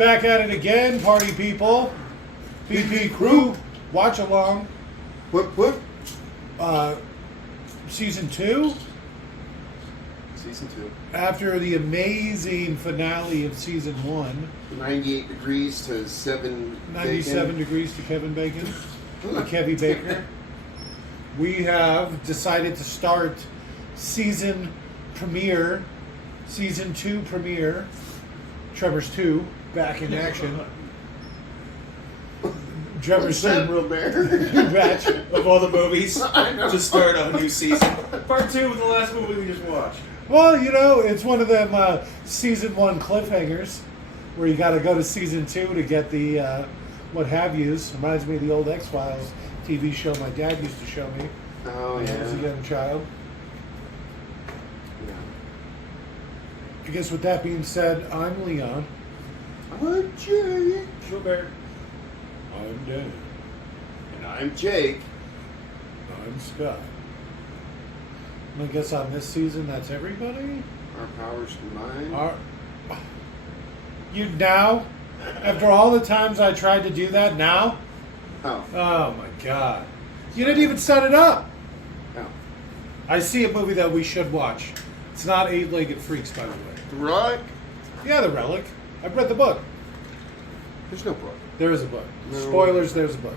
Back at it again, party people. PP crew, watch along. What? Season 2. Season 2. After the amazing finale of season 1. 98 degrees to 7 97 bacon. degrees to Kevin Bacon. The Kevy Baker. We have decided to start season 2 premiere, Tremors 2, back in action. Tremors 2 New batch of all the movies I know. to start a new season. Part 2 was the last movie we just watched. Well, you know, it's one of them season 1 cliffhangers where you got to go to season 2 to get the what have yous. Reminds me of the old X-Files TV show my dad used to show me Oh, when I was a yeah. young child. Yeah. I guess with that being said, I'm Leon. I'm Jake. Gilbert. I'm Dan. And I'm Jake. I'm Scott. And I guess on this season, that's everybody? Our powers combined. You now? After all the times I tried to do that, now? Oh. Oh my god. You didn't even set it up. Oh. I see a movie that we should watch. It's not Eight-Legged Freaks, by the way. The Relic? Yeah, The Relic. I've read the book. There's no book. There is a book. No. Spoilers, there's a book.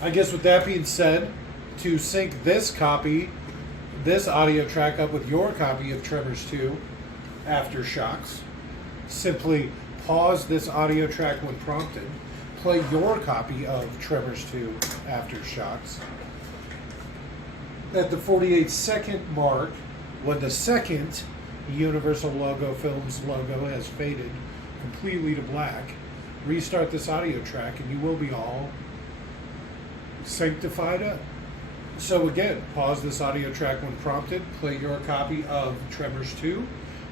I guess with that being said, to sync this audio track up with your copy of Tremors 2, AfterShocks, simply pause this audio track when prompted, play your copy of Tremors 2, AfterShocks. At the 48-second mark, when the second Universal Logo Films logo has faded completely to black, restart this audio track and you will be all sanctified up. So again, pause this audio track when prompted, play your copy of Tremors 2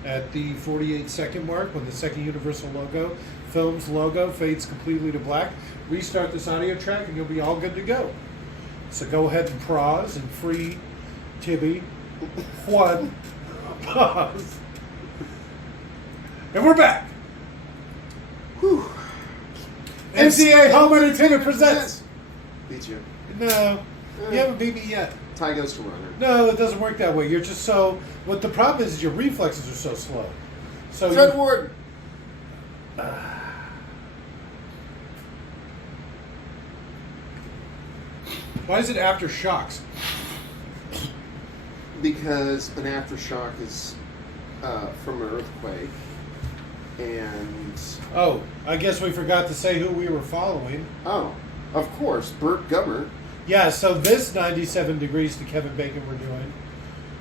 at the 48-second mark when the second Universal Logo Films logo fades completely to black, restart this audio track and you'll be all good to go. So go ahead and pause and free Tibby. One. Pause. And we're back. Whew. MCA Home Entertainment presents. Beat you. No, you haven't beat me yet. Tie goes to runner. No, it doesn't work that way. You're just so. What the problem is your reflexes are so slow. So Fred you, Ward. why is it AfterShocks? Because an aftershock is from an earthquake. And Oh, I guess we forgot to say who we were following. oh, of course, Burt Gummer. Yeah, so this 97 degrees to Kevin Bacon we're doing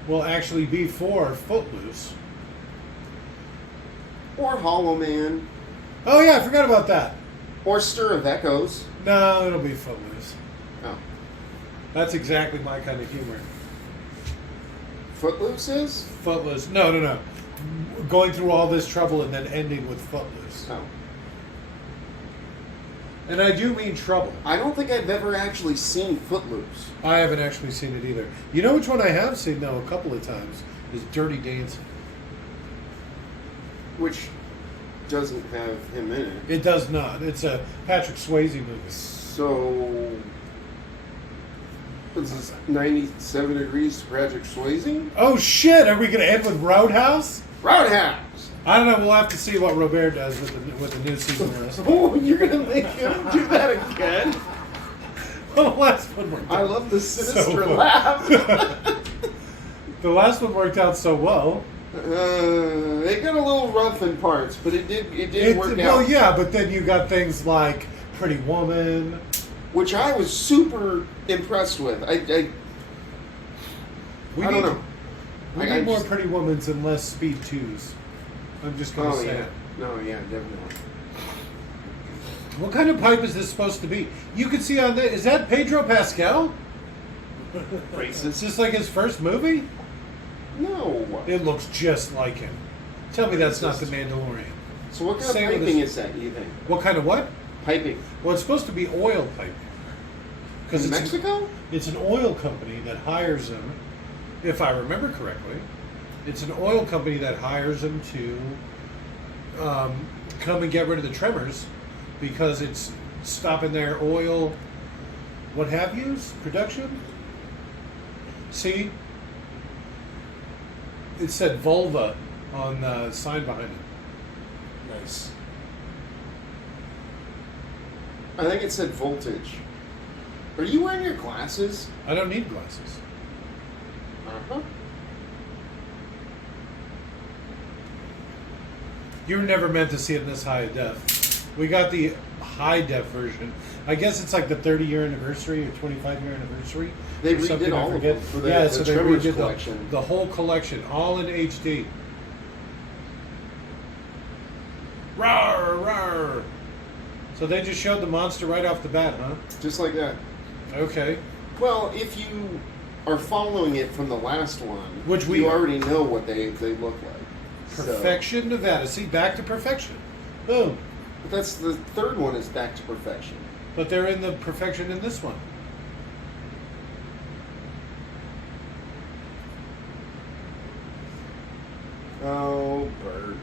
will actually be for Footloose. Or Hollow Man. Oh yeah, I forgot about that. Or Stir of Echoes. No, it'll be Footloose. Oh. That's exactly my kind of humor. Footloose is? Footloose. No. Going through all this trouble and then ending with Footloose. Oh. And I do mean trouble. I don't think I've ever actually seen Footloose. I haven't actually seen it either. You know which one I have seen, though, a couple of times? Is Dirty Dancing. Which doesn't have him in it. It does not. It's a Patrick Swayze movie. So... This is 97 degrees to Patrick Swayze? Oh, shit! Are we going to end with Roadhouse? Roadhouse! I don't know. We'll have to see what Robert does with the new season list. Oh, you're going to make him do that again? Well, the last one worked out. I love the sinister So well. laugh. The last one worked out so well. It got a little rough in parts, but it did work Well, out. yeah, but then you got things like Pretty Woman. Which I was super impressed with. I don't know. We I need more just- Pretty Womans and less Speed 2s. I'm just going to Oh, say yeah. it. No, yeah, definitely. What kind of pipe is this supposed to be? You can see on there, is that Pedro Pascal? It's Racist. just like his first movie? No. It looks just like him. Tell me that's not the Mandalorian. So what kind Same of with piping this- is that, do you think? What kind of what? Piping. Well, it's supposed to be oil piping. In it's Mexico? It's an oil company that hires them, if I remember correctly. It's an oil company that hires them to come and get rid of the Tremors because it's stopping their oil, what have yous, production. See, it said vulva on the sign behind it. Nice. I think it said voltage. Are you wearing your glasses? I don't need glasses. Uh-huh. You're never meant to see it in this high def. We got the high def version. I guess it's like the 30-year anniversary or 25-year anniversary. They or something, redid I all of forget. them for the, yeah, the so they Tremors redid collection. the whole collection, all in HD. Rawr, rawr. So they just showed the monster right off the bat, huh? Just like that. Okay. Well, if you are following it from the last one, Which we you are. already know what they look like. Perfection, Nevada. See, back to perfection. Boom. But that's the third one is back to perfection. But they're in the perfection in this one. Oh, Bert.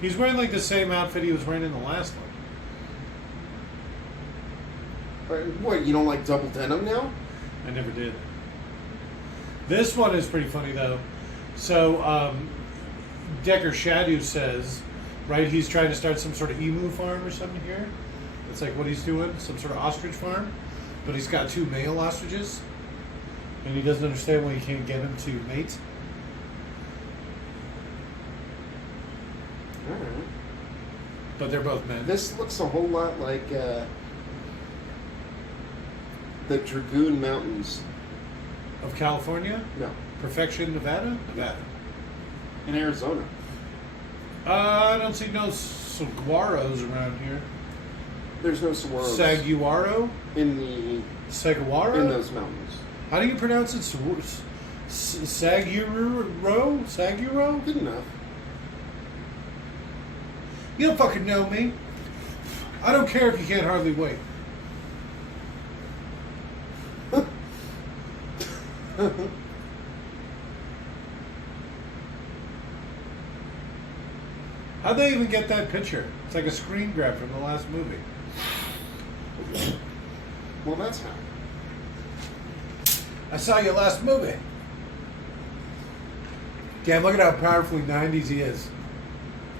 He's wearing like the same outfit he was wearing in the last one. What, you don't like double denim now? I never did. This one is pretty funny though. So Decker Shadu says, right, he's trying to start some sort of emu farm or something here. That's like what he's doing, some sort of ostrich farm. But he's got 2 male ostriches. And he doesn't understand why he can't get them to mate. Alright. But they're both men. This looks a whole lot like the Dragoon Mountains. Of California? No, Perfection, Nevada? Nevada. in Arizona. I don't see no saguaros around here. There's no saguaros Saguaro? in Saguaro? those mountains. How do you pronounce it? Saguro? Saguro? Good enough. You don't fucking know me. I don't care if you can't hardly wait. How'd they even get that picture? It's like a screen grab from the last movie. Well, that's how. I saw your last movie. Damn, look at how powerfully 90s he is.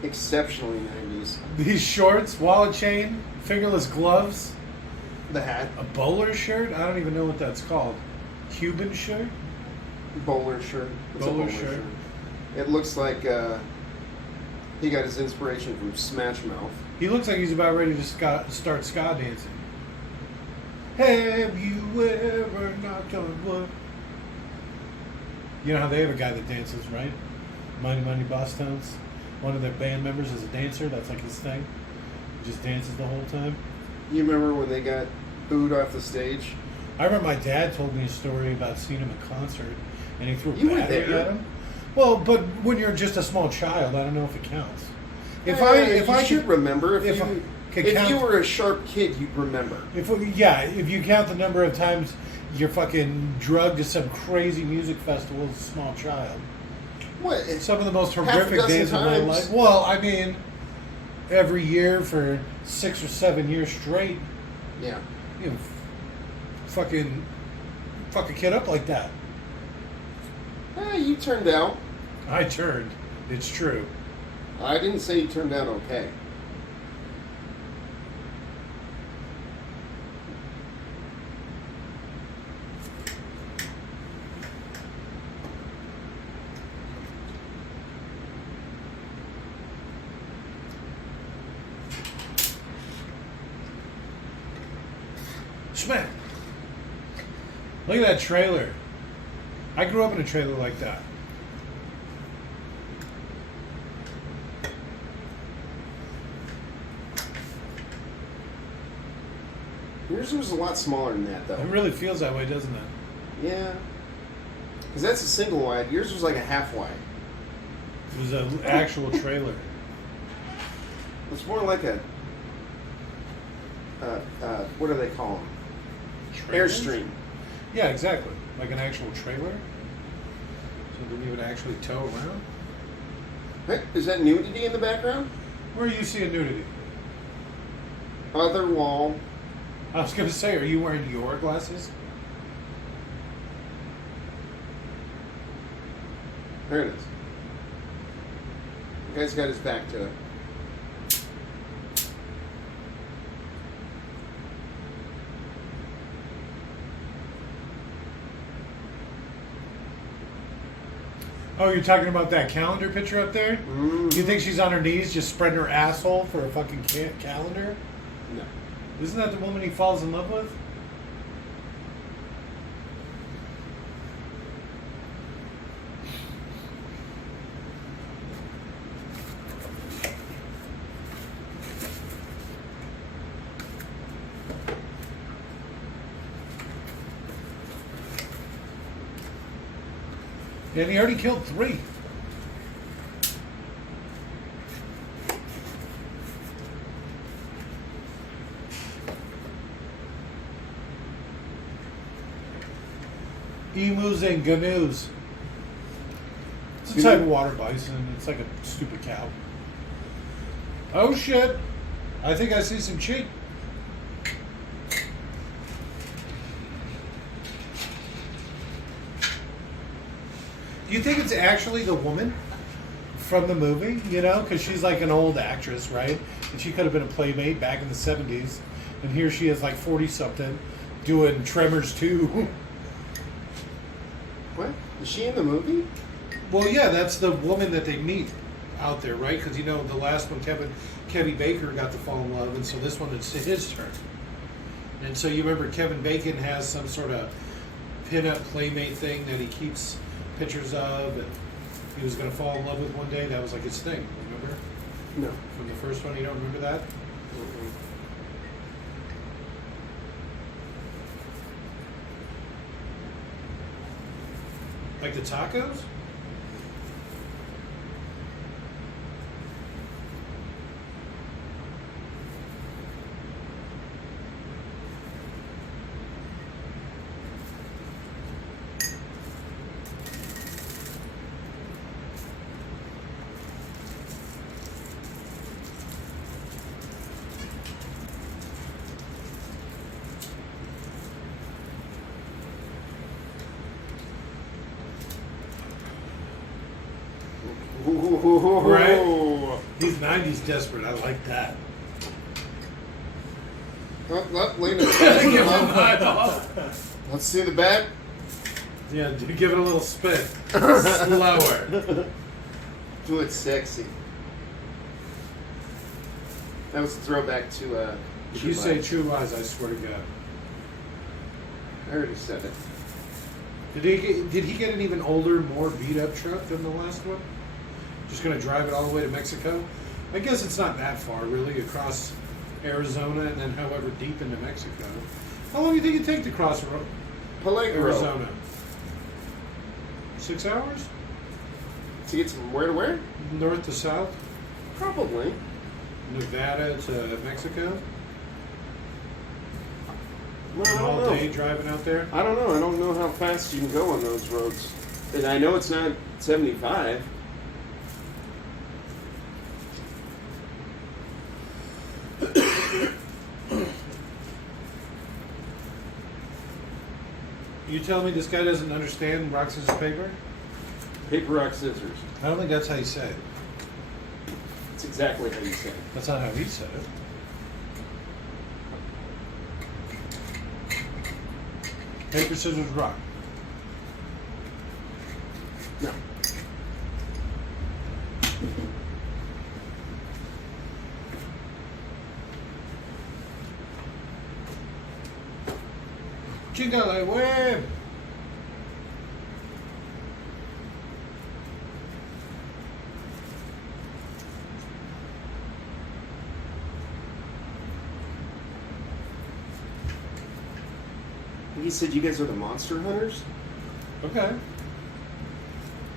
Exceptionally 90s. These shorts, wallet chain, fingerless gloves, The hat, a bowler shirt. I don't even know what that's called. Cuban shirt? bowler shirt. It's Bowler a bowler shirt. shirt. It looks like he got his inspiration from Smash Mouth. He looks like he's about ready to start ska dancing. Have you ever knocked on wood? You know how they have a guy that dances, right? Mighty Mighty Boss Tones. One of their band members is a dancer. That's like his thing. He just dances the whole time. You remember when they got booed off the stage? I remember my dad told me a story about seeing him at concert, and he threw a You were battery there. at him. Well, but when you're just a small child, I don't know if it counts. You should remember if you were a sharp kid, you'd remember. If you count the number of times you're fucking drugged to some crazy music festival as a small child. What? Some of the most Half a horrific dozen days of my times. life. Well, I mean, every year for 6 or 7 years straight, Yeah. you know, fucking fuck a kid up like that. You turned out. I turned. It's true. I didn't say you turned out okay. Smack. Look at that trailer. I grew up in a trailer like that. Yours was a lot smaller than that, It though. really feels that way, doesn't it? Yeah. Because that's a single wide. Yours was like a half wide. It was an actual trailer. It's more like a. What do they call them? Trailers? Airstream. Yeah, exactly. Like an actual trailer. So it didn't even actually tow around. Hey, is that nudity in the background? Where are you seeing nudity? Other wall. I was gonna say, are you wearing your glasses? There it is. The guy's got his back to it. Oh, you're talking about that calendar picture up there? Mm-hmm. You think she's on her knees just spreading her asshole for a fucking calendar? No. Isn't that the woman he falls in love with? And he already killed 3. Emus and gnu's. It's a type of water bison. It's like a stupid cow. Oh shit! I think I see some cheek. Do you think it's actually the woman from the movie? You know, because she's like an old actress, right? And she could have been a playmate back in the 70s. And here she is, like 40-something, doing Tremors 2. What? Is she in the movie? Well, yeah, that's the woman that they meet out there, right? Because, you know, the last one, Kevin Baker got to fall in love, and so this one, it's his turn. And so you remember Kevin Bacon has some sort of pin-up playmate thing that he keeps pictures of, and he was going to fall in love with one day. That was like his thing, remember? No. From the first one, you don't remember that? Mm-mm. Like the tacos? Right? He's 90s desperate. I like that. Lena, Give him off. let's see the back. Yeah, give it a little spin. Slower. Do it sexy. That was a throwback to If you say True Lies, I swear to God. I already said it. Did he get an even older, more beat up truck than the last one? Just gonna drive it all the way to Mexico? I guess it's not that far, really, across Arizona and then however deep into Mexico. How long do you think it'd take to cross Peligro. Arizona? 6 hours? To get from where to where? North to south? Probably. Nevada to Mexico? Well, I All don't know. day driving out there? I don't know. I don't know how fast you can go on those roads. And I know it's not 75. You tell me this guy doesn't understand rock, scissors, paper? Paper, rock, scissors. I don't think that's how you say it. That's exactly how you say it. That's not how he said it. Paper, scissors, rock. No. Chingale, web. He said you guys are the monster hunters? Okay.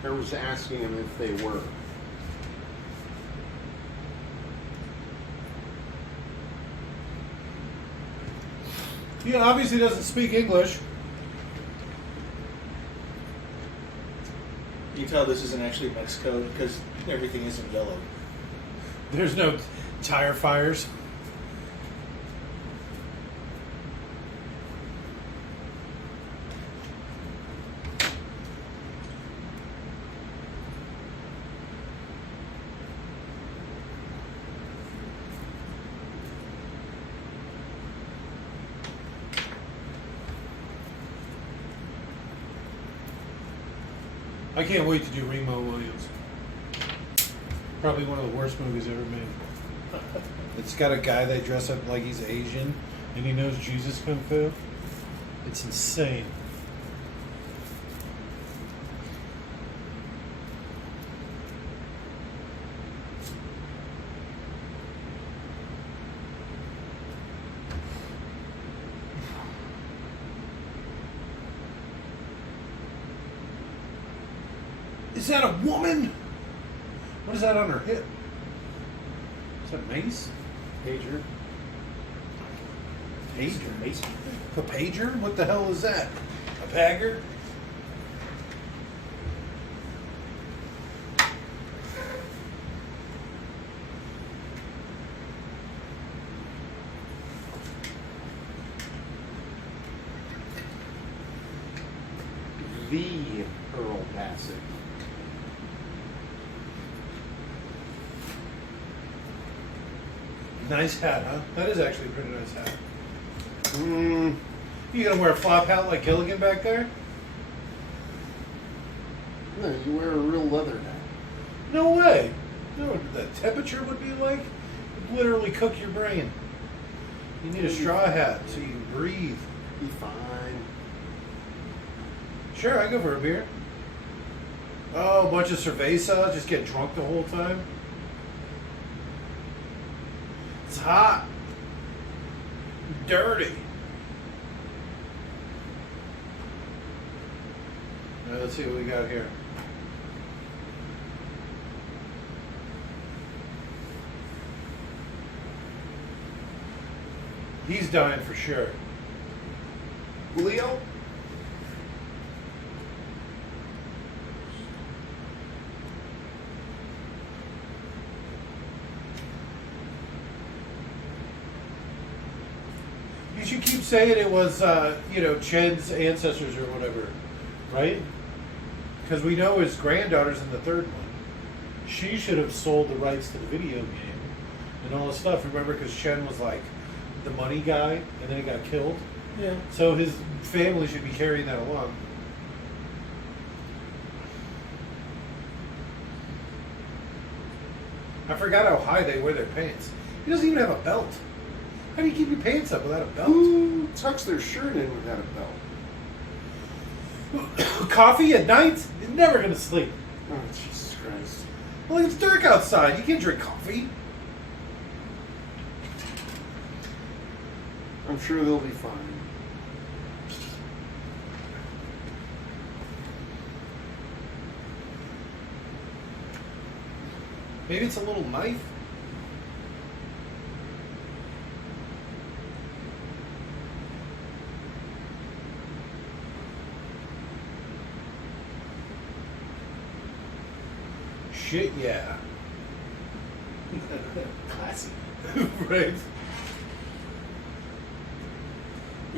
I was asking him if they were. He obviously doesn't speak English. You tell this isn't actually Mexico because everything isn't yellow. There's no tire fires. I can't wait to do Remo Williams. Probably one of the worst movies ever made. It's got a guy that dressed up like he's Asian and he knows Jesus Kung Fu. It's insane. Is that a woman? What is that on her hip? Is that mace? Pager. Pager? Mace. A pager? What the hell is that? A pagger? The Earl Bassett. Nice hat, huh? That is actually a pretty nice hat. Mm, You gonna wear a flop hat like Gilligan back there? no, you wear a real leather hat. No way. You know what the temperature would be like? It would literally cook your brain. You need a straw hat so you can breathe. Be fine. Sure, I go for a beer. Oh, a bunch of cerveza, just get drunk the whole time. It's hot. Dirty. All right, let's see what we got here. He's dying for sure. Leo? You should keep saying it was, Chen's ancestors or whatever, right? Because we know his granddaughter's in the third one. She should have sold the rights to the video game and all this stuff. Remember, because Chen was like the money guy, and then he got killed. Yeah. So his family should be carrying that along. I forgot how high they wear their pants. He doesn't even have a belt. How do you keep your pants up without a belt? Who tucks their shirt in without a belt? Coffee at night? You're never gonna sleep. Oh, Jesus Christ. Well, it's dark outside. You can't drink coffee. I'm sure they'll be fine. Maybe it's a little knife. Shit, yeah. Classy. Right.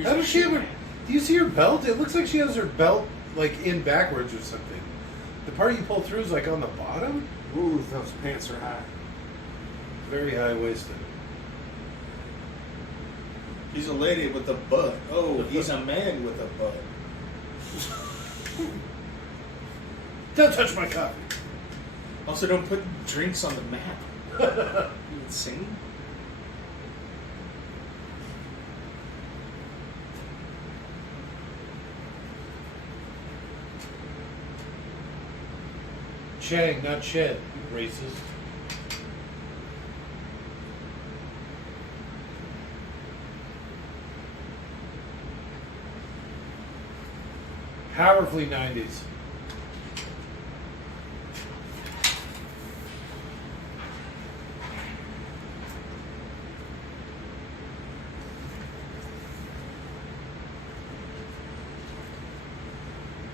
How does she have her... Do you see her belt? It looks like she has her belt, like, in backwards or something. The part you pull through is, like, on the bottom? Ooh, those pants are high. Very high-waisted. He's a lady with a butt. Oh, he's a man with a butt. Don't touch my coffee. Also, don't put drinks on the map. You insane? Chang, not Shed, you racist. Powerfully 90s.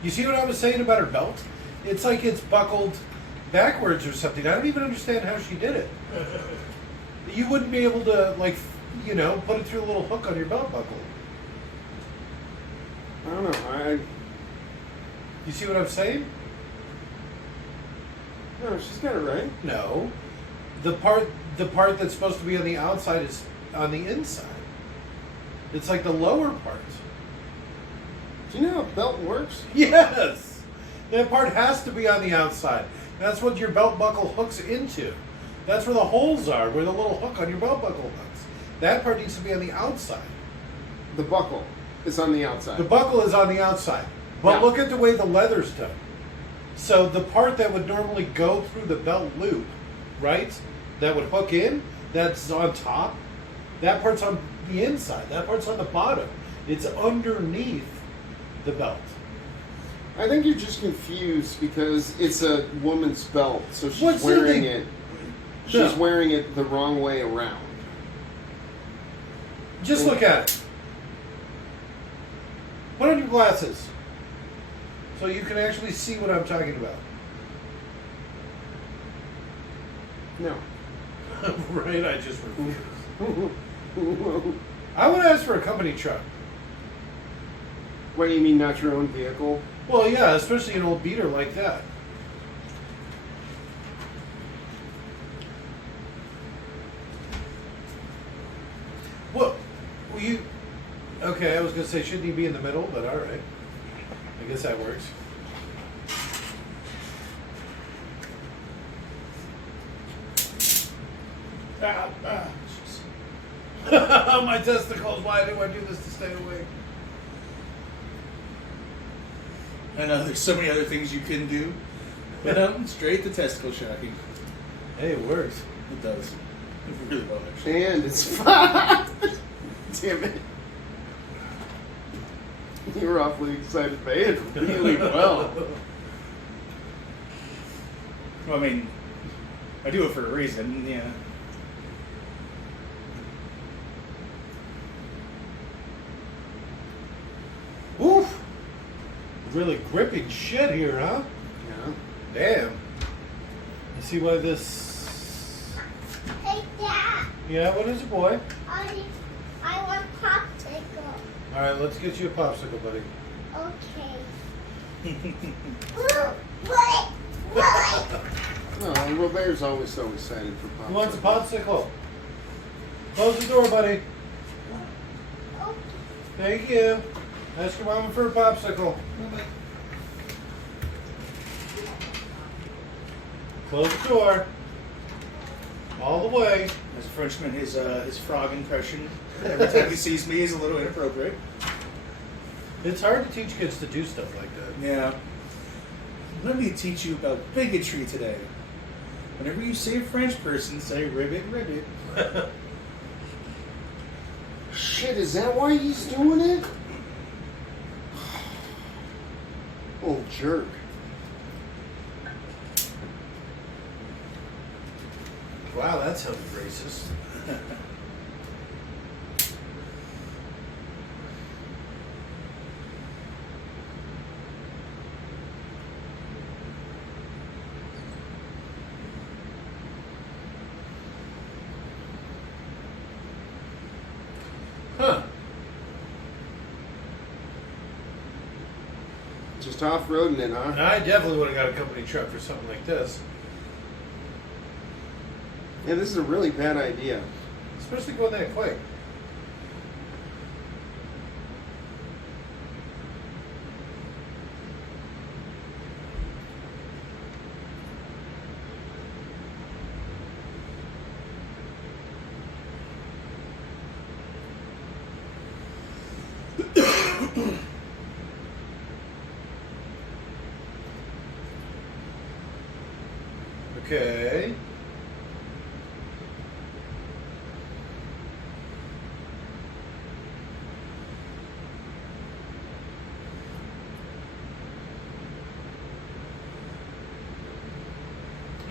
You see what I was saying about her belt? It's like it's buckled backwards or something. I don't even understand how she did it. You wouldn't be able to, like, you know, put it through a little hook on your belt buckle. I don't know. You see what I'm saying? No, she's got it right. No. The part that's supposed to be on the outside is on the inside. It's like the lower part. Do you know how a belt works? Yes! That part has to be on the outside. That's what your belt buckle hooks into. That's where the holes are, where the little hook on your belt buckle hooks. That part needs to be on the outside. The buckle is on the outside. The buckle is on the outside. But Yeah. look at the way the leather's done. So the part that would normally go through the belt loop, right? That would hook in, that's on top. That part's on the inside. That part's on the bottom. It's underneath the belt. I think you're just confused because it's a woman's belt, so she's What's the wearing thing? it. No. She's wearing it the wrong way around. Just look at it. Put on your glasses so you can actually see what I'm talking about. No. Right? I just refuse. I would ask for a company truck. What do you mean, not your own vehicle? Well, yeah, especially an old beater like that. Well, you... Okay, I was going to say, shouldn't he be in the middle? But all right. I guess that works. My testicles, why do I do this to stay awake? I know there's so many other things you can do, but straight to testicle shocking. Hey, it works. It does. It really well, actually. And it's fun. Damn it. You were awfully excited, but it did really well. Well, I mean, I do it for a reason, yeah. Oof! Really gripping shit here, huh? Yeah. Damn. You see why this... Hey, Dad. Yeah, what is it, boy? I want popsicle. All right, let's get you a popsicle, buddy. Okay. What? No, Robert's always so excited for pop. Who wants a popsicle? Close the door, buddy. Okay. Thank you. Ask your mama for a popsicle. Close the door. All the way. As a Frenchman, his frog impression every time he sees me is a little inappropriate. It's hard to teach kids to do stuff like that. Yeah. Let me teach you about bigotry today. Whenever you see a French person, say ribbit, ribbit. Shit, is that why he's doing it? Old jerk. Wow, that sounded racist. Huh. Just off-roading it, huh? I definitely would have got a company truck for something like this. Yeah, this is a really bad idea. Especially going that quick. Okay.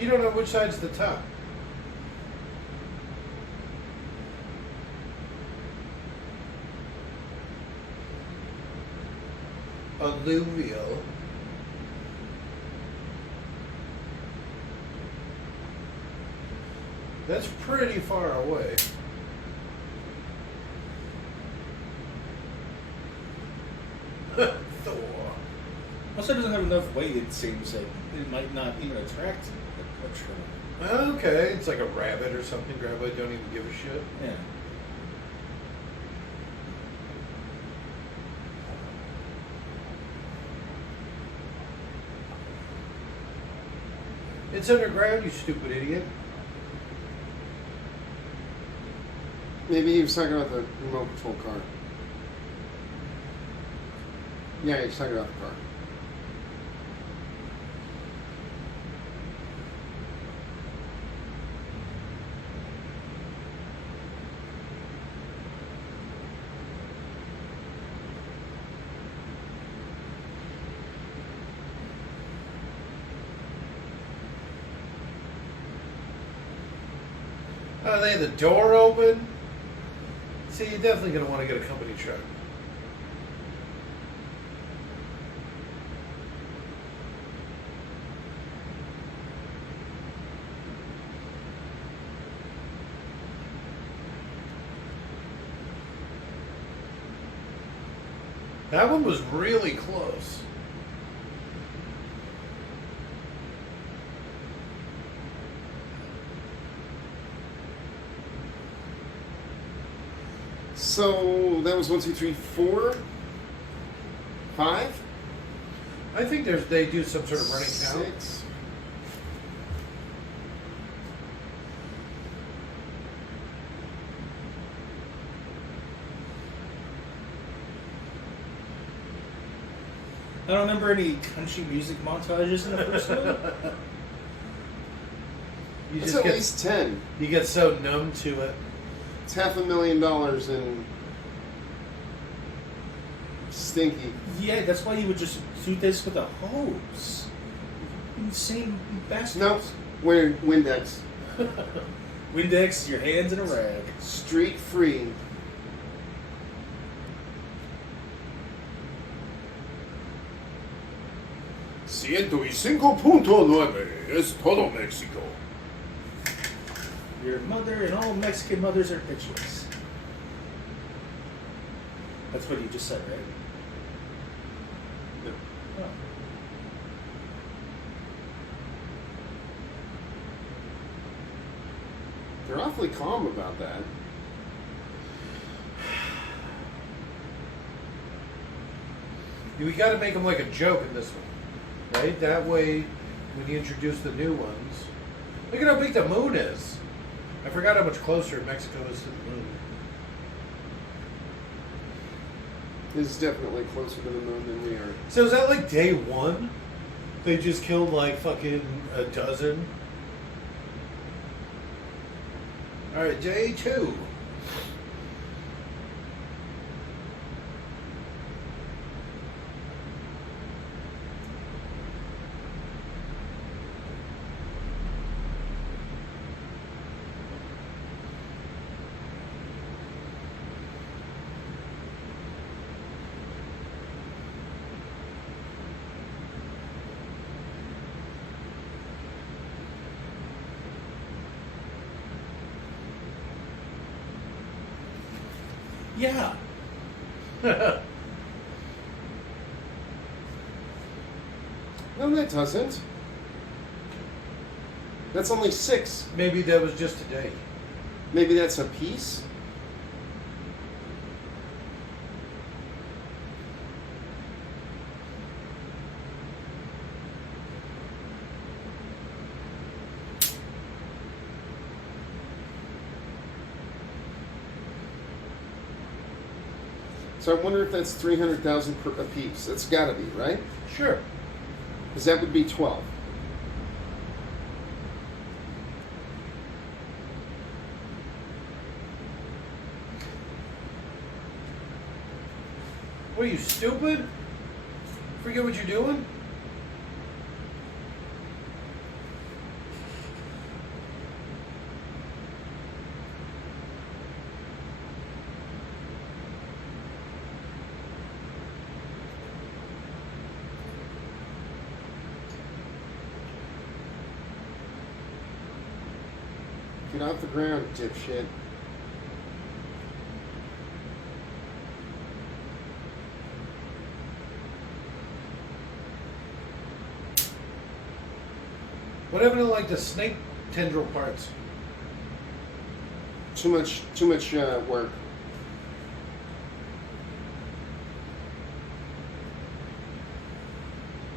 You don't know which side's the top. Alluvial. That's pretty far away. Thor. Also, it doesn't have enough weight, it seems like it might not even attract a tremor. Okay, it's like a rabbit or something. Rabbit don't even give a shit. Yeah. It's underground, you stupid idiot. Maybe he was talking about the remote control car. Yeah, he's talking about the car. Oh, they had the door open. See, you're definitely going to want to get a company truck. That one was really close. So that was 1, 2, 3, 4, 5, I think they do some sort of running count. 6. I don't remember any country music montages in the first one. You It's just at get least 10. you get so numb to it. It's $500,000 in stinky. Yeah, that's why you would just do this with a hose. Insane bastard. No, wearing Windex. Windex, your hands in a rag. Street free. $105.9 es todo Mexico. Your mother and all Mexican mothers are bitches. That's what you just said, right? No. Oh. They're awfully calm about that. We got to make them like a joke in this one, right? That way, when you introduce the new ones, look at how big the moon is. I forgot how much closer Mexico is to the moon. It's definitely closer to the moon than we are. So is that like day one? They just killed like fucking a dozen. All right, day two. Yeah. No, that doesn't. That's only 6. Maybe that was just today. Maybe that's a piece? So I wonder if that's 300,000 per a piece. That's got to be, right? Sure. Because that would be 12. What are you, stupid? Forget what you're doing? Get off the ground, dipshit. What happened to like the snake tendril parts? Too much work.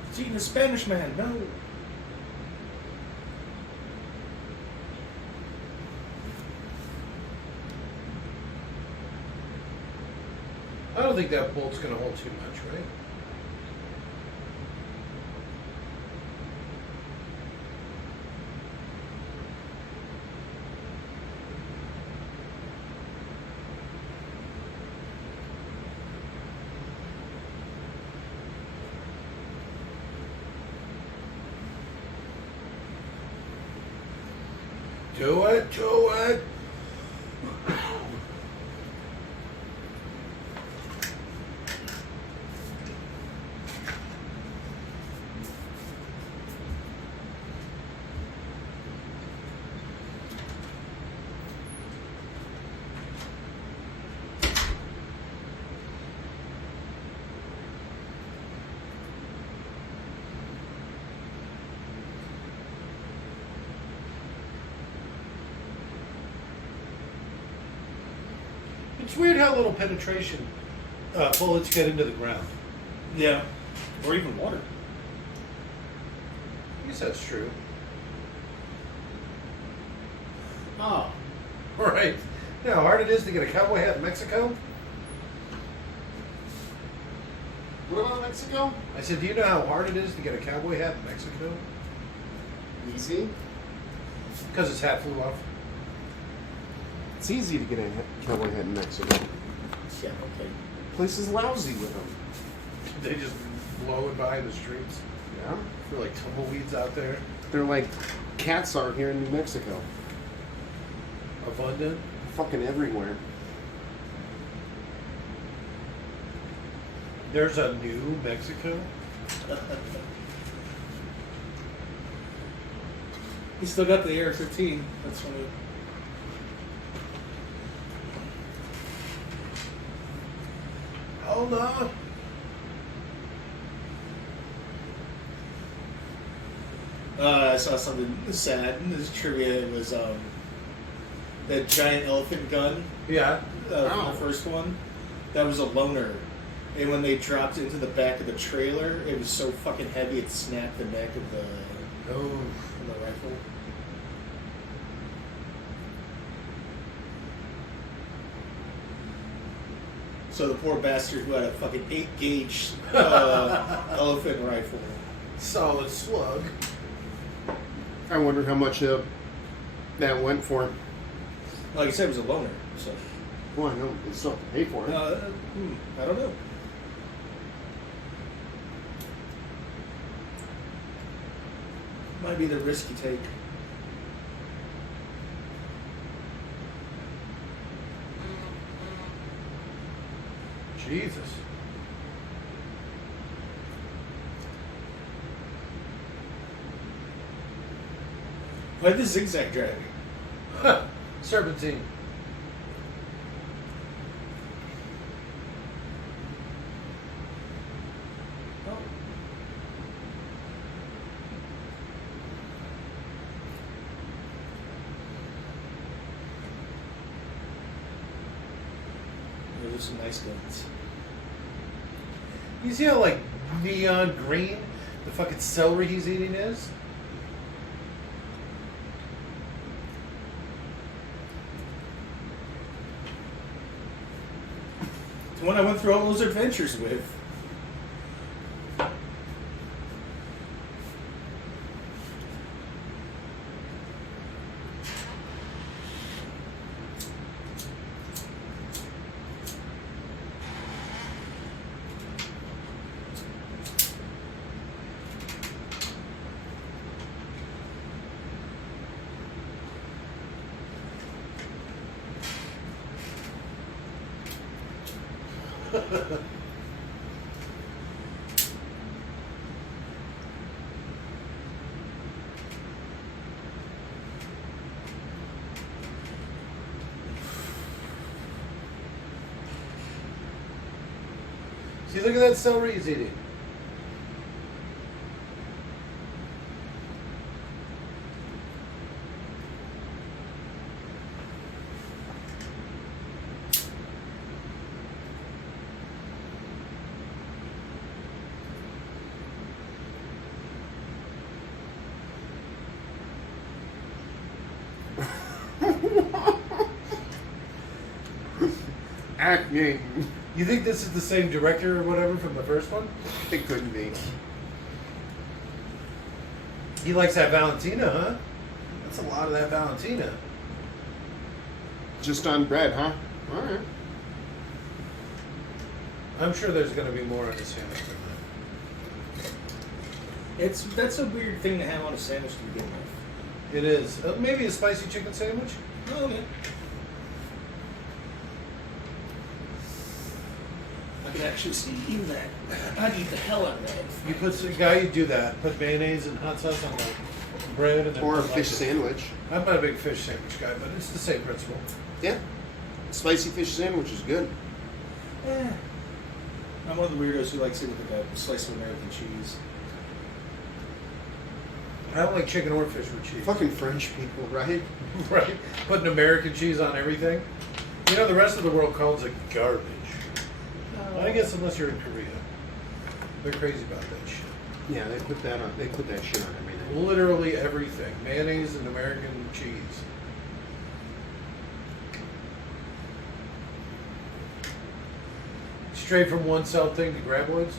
It's eating a Spanish man. No. I don't think that bolt's going to hold too much, right? Do it, do it. It's weird how little penetration bullets get into the ground. Yeah. Or even water. I guess that's true. Ah. Right. You know how hard it is to get a cowboy hat in Mexico? What about Mexico? I said, do you know how hard it is to get a cowboy hat in Mexico? Easy. Because his hat flew off. It's easy to get a cowboy hat in Mexico. Yeah, okay. Place is lousy with them. They just blow it by the streets. Yeah. They're like tumbleweeds out there. They're like cats are here in New Mexico. Abundant. Fucking everywhere. There's a New Mexico. He still got the AR-15. That's funny. Hold on. I saw something sad in this trivia. It was that giant elephant gun Yeah. from the first one. That was a loner. And when they dropped it into the back of the trailer, it was so fucking heavy it snapped the neck of the Oh. rifle. So the poor bastard who had a fucking 8-gauge elephant rifle. Solid slug. I wonder how much that went for. Like I said, it was a loner. So Well, I know they still have to pay for it. I don't know. Might be the risk you take. Jesus. Why the zigzag driving? Huh. Serpentine. Oh. Those are some nice guns. You see how like neon green the fucking celery he's eating is? The one I went through all those adventures with. look at that celery he's eating. Acting. You think this is the same director or whatever from the first one? It couldn't be. He likes that Valentina, huh? That's a lot of that Valentina. Just on bread, huh? All right. I'm sure there's going to be more on the sandwich than That's a weird thing to have on a sandwich to begin with. that. It is. Maybe a spicy chicken sandwich? Oh, okay. I could actually see you that. I'd eat the hell out of that. You put some guy, you do that. Put mayonnaise and hot sauce on the bread, and then Or a put fish like sandwich. I'm not a big fish sandwich guy, but it's the same principle. Yeah. Spicy fish sandwich is good. Eh. I'm one of the weirdos who likes it with like a slice of American cheese. I don't like chicken or fish with cheese. Fucking French people, right? Right? Putting American cheese on everything. You know, the rest of the world calls it garbage. I guess unless you're in Korea, they're crazy about that shit. Yeah, they put that on. They put that shit on everything. Literally everything. Mayonnaise and American cheese. Straight from one cell thing to graboids.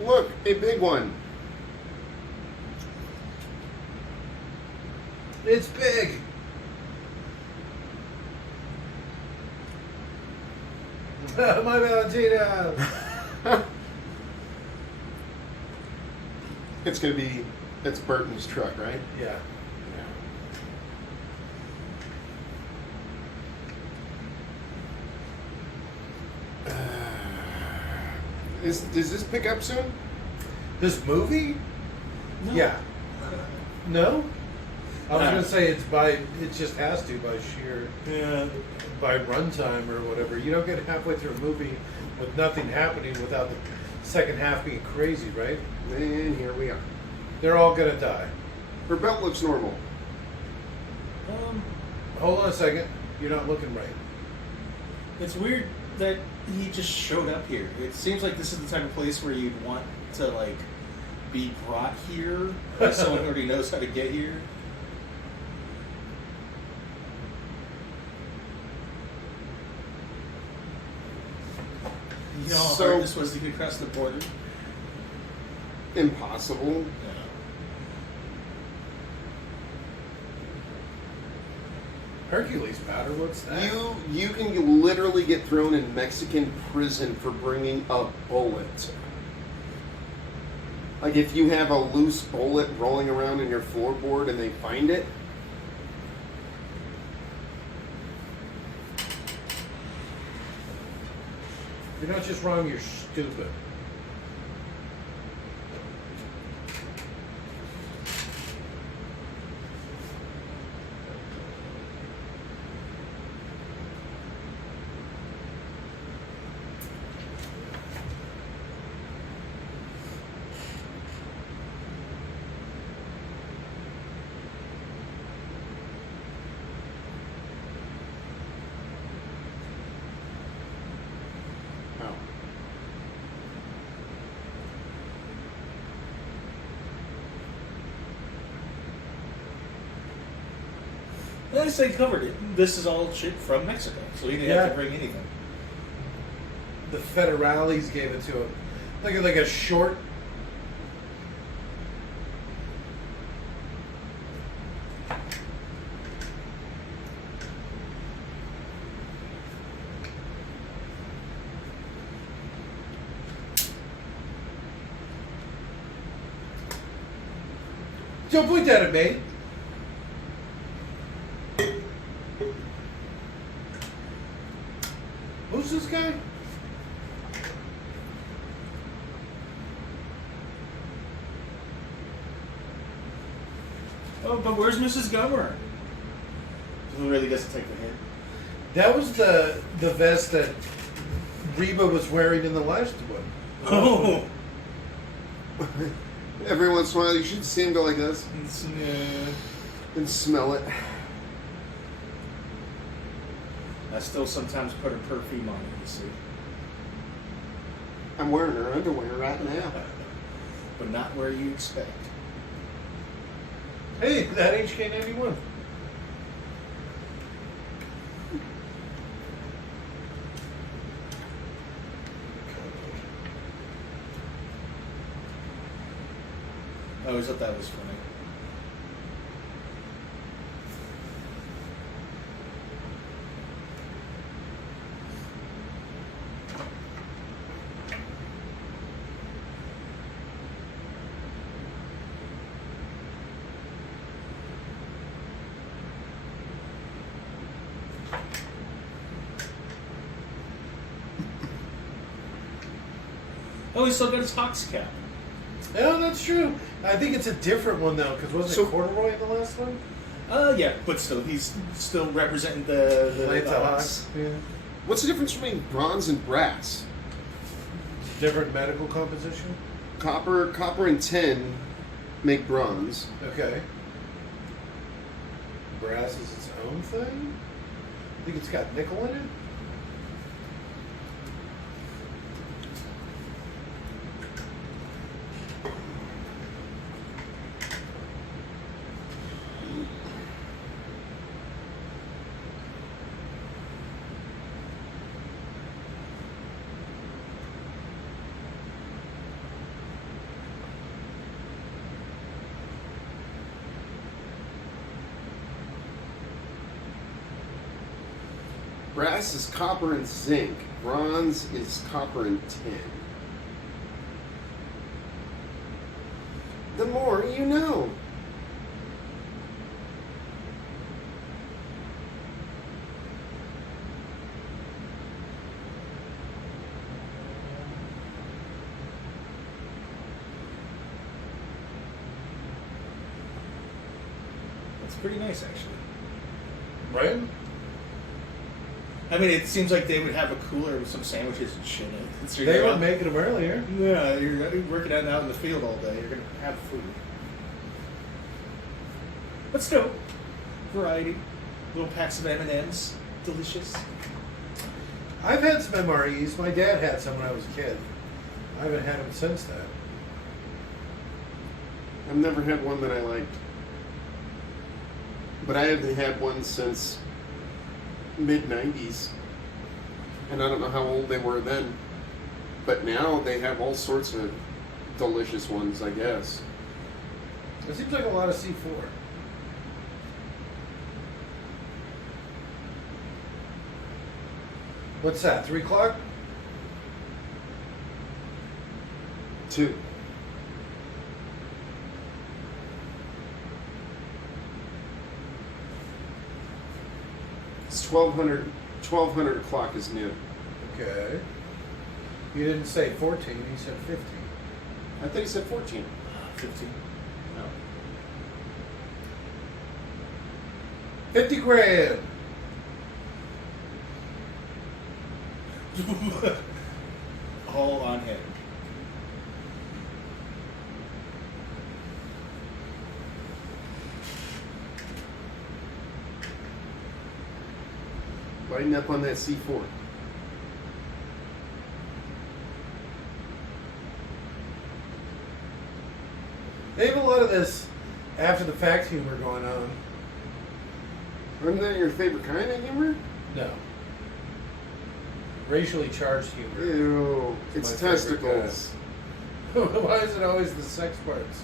Look, a big one. It's big. My Valentina. It's gonna be. It's Burton's truck, right? Yeah. Does this pick up soon? This movie? No. Yeah. No? I was Uh, gonna say it just has to by sheer Yeah. by runtime or whatever. You don't get halfway through a movie with nothing happening without the second half being crazy, right? And here we are. They're all gonna die. Her belt looks normal. Hold on a second. You're not looking right. It's weird that he just showed up here. It seems like this is the type of place where you'd want to like be brought here by someone who already knows how to get here. You know how So- hard this was to get across the border? Impossible. Hercules powder, what's that? You can literally get thrown in Mexican prison for bringing a bullet. Like if you have a loose bullet rolling around in your floorboard and they find it. You're not just wrong, you're stupid. Oh. At least they covered it. This is all shit from Mexico, so he didn't have to bring anything. The federales gave it to him. Like a short. Don't point that at me. Who's this guy? Oh, but where's Mrs. Gomer? Who really doesn't take the hint? That was the vest that Reba was wearing in the last one. Oh. Every once in a while, you should see him go like this and smell it. I still sometimes put her perfume on it, you see. I'm wearing her underwear right now. But not where you expect. Hey, that HK91. I always thought that was funny. Oh, he's still got his Hawks cap. No, that's true. I think it's a different one though, because wasn't it corduroy in the last one? Yeah, but still, he's still representing the Like the Hawks. Hawks. Yeah. What's the difference between bronze and brass? Different medical composition. Copper and tin make bronze. Okay. Brass is its own thing. I think it's got nickel in it. Brass is copper and zinc. Bronze is copper and tin. The more you know. That's pretty nice, actually. Right? I mean, it seems like they would have a cooler with some sandwiches and shit in it. So They you're were out- making them earlier. Yeah, you're gonna be working out in the field all day. You're gonna have food. But still, variety. Little packs of M&Ms, delicious. I've had some MREs. My dad had some when I was a kid. I haven't had them since then. I've never had one that I liked. But I haven't had one since mid-90s. And I don't know how old they were then. But now they have all sorts of delicious ones, I guess. It seems like a lot of C4. What's that? 3 o'clock? 2. It's 1200 o'clock is noon. Okay. You didn't say 14, you said 15. I think he said 14. 15. 50 grand. All on him. Lighting up on that C4. They have a lot of this after the fact humor going on. Isn't that your favorite kind of humor? No. Racially charged humor. Ew. It's It's my favorite testicles. Why is it always the sex parts?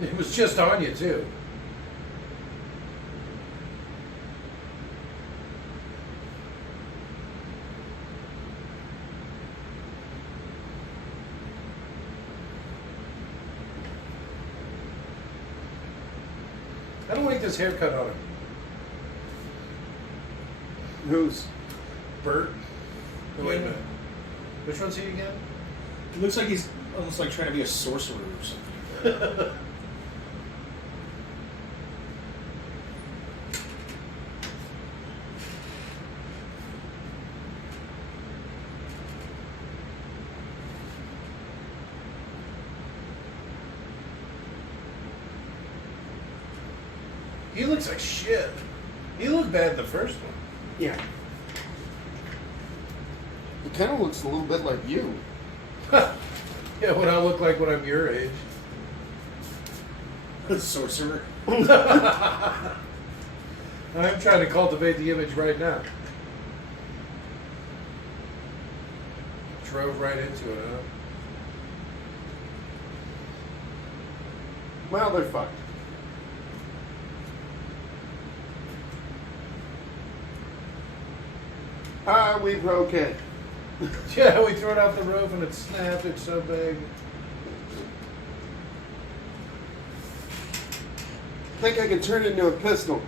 It was just on you, too. like this haircut on him. Who's? Bert. Oh, wait a Yeah. minute. Which one's he again? It looks like he's almost like trying to be a sorcerer or something. He looks like shit. He looked bad in the first one. Yeah. He kind of looks a little bit like you. Yeah, what I look like when I'm your age. Sorcerer. I'm trying to cultivate the image right now. Drove right into it, huh? Well, they're fucked. We broke it. Yeah, we threw it off the roof and it snapped. It's so big. I think I can turn it into a pistol.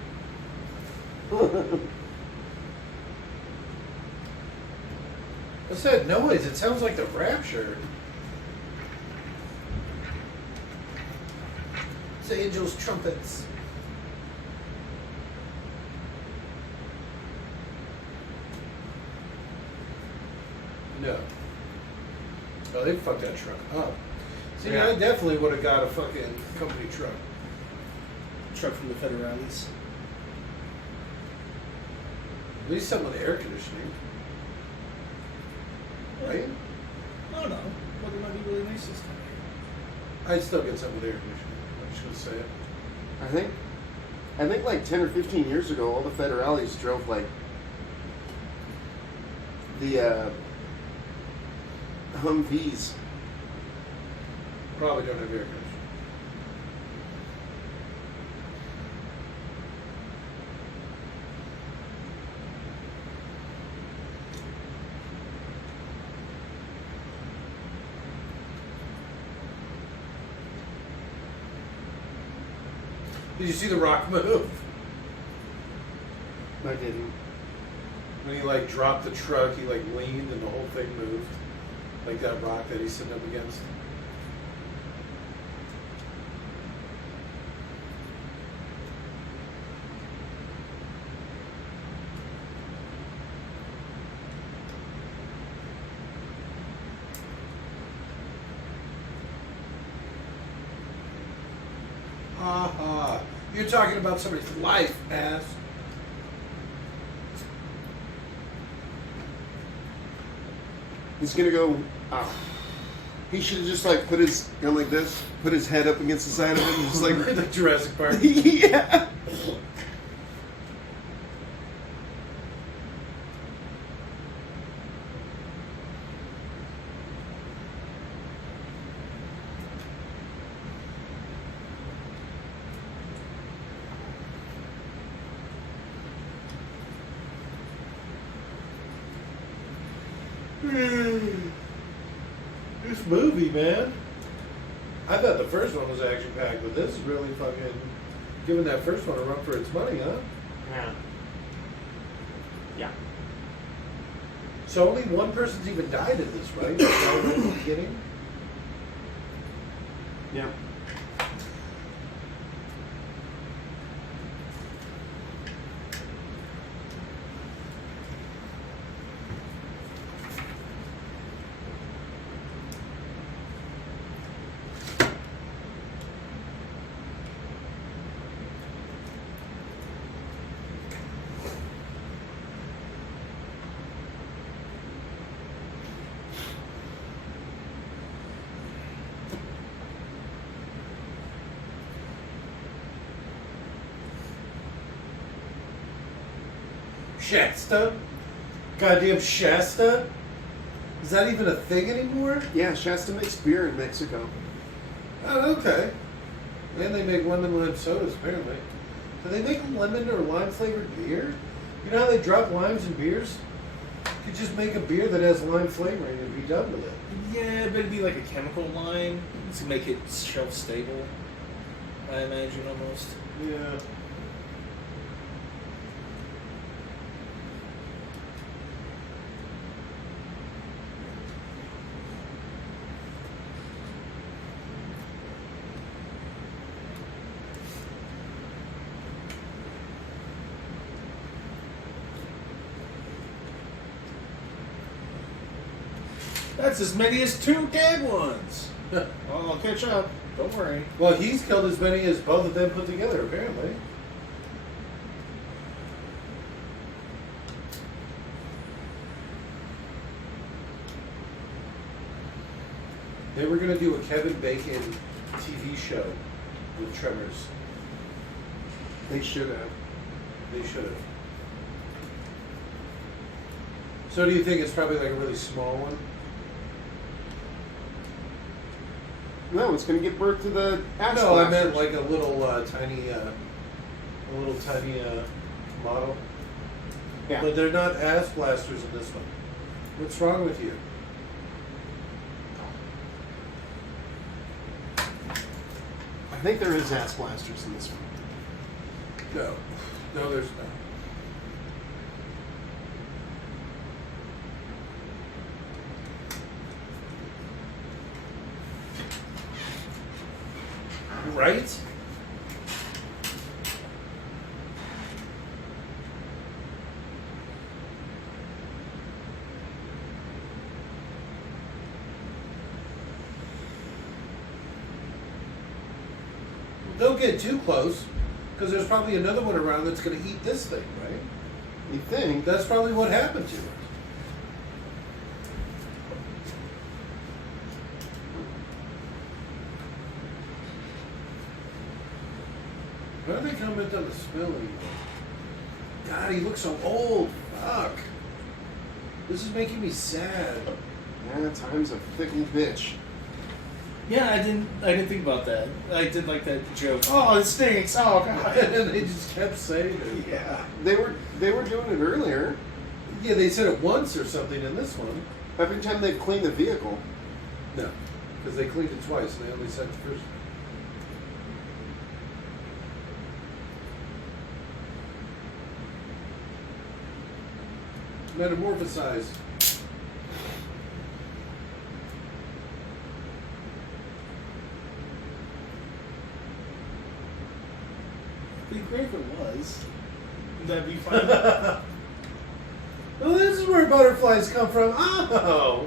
What's that noise? It sounds like the Rapture. It's Angel's trumpets. No. Oh, they fucked that truck up. See, Yeah. I definitely would have got a fucking company truck. Truck from the Federales. At least some with air conditioning. Right? Oh no. Well, they might be really nice this time. I'd still get some with air conditioning. I'm just gonna say it. I think like 10 or 15 years ago, all the Federales drove like the Humvees. Probably don't have air conditioning. Did you see The Rock move? I didn't. When he like dropped the truck, he like leaned and the whole thing moved. Like that rock that he's sitting up against. Aha. You're talking about somebody's life, ass. He's gonna go. He should have just like put his gone like this, put his head up against the side of it, and just like the Jurassic Park. yeah. This movie, man. I thought the first one was action packed, but this is really fucking giving that first one a run for its money, huh? Yeah. Yeah. So only one person's even died in this, right? Right at the beginning. Yeah. Shasta? Goddamn Shasta? Is that even a thing anymore? Yeah, Shasta makes beer in Mexico. Oh, okay. And they make lemon lime sodas, apparently. Do they make lemon or lime flavored beer? You know how they drop limes in beers? You could just make a beer that has lime flavoring and be done with it. Yeah, but it'd be like a chemical lime to make it shelf stable. I imagine almost. Yeah. That's as many as 2 dead ones. Well, I'll catch up. Don't worry. Well, he's killed as many as both of them put together, apparently. They were going to do a Kevin Bacon TV show with Tremors. They should have. They should have. So do you think it's probably like a really small one? No, it's going to give birth to the ass No, I blasters. meant like a little tiny model. Yeah. But they're not ass blasters in this one. What's wrong with you? I think there is ass blasters in this one. No. No, there's not. Right? Don't get too close, because there's probably another one around that's going to eat this thing, right? You think? That's probably what happened to it. Why do they comment on the smell anymore? God, he looks so old. Fuck. This is making me sad. Yeah, time's a fickle bitch. Yeah, I didn't think about that. I did like that joke. Oh, it stinks. Oh god. And they just kept saying it. Yeah. They were doing it earlier. Yeah, they said it once or something in this one. Every time they've cleaned the vehicle. No, because they cleaned it twice and they only said the first. Metamorphosize. It'd be great if it was. That'd be fun. Well, this is where butterflies come from. Oh!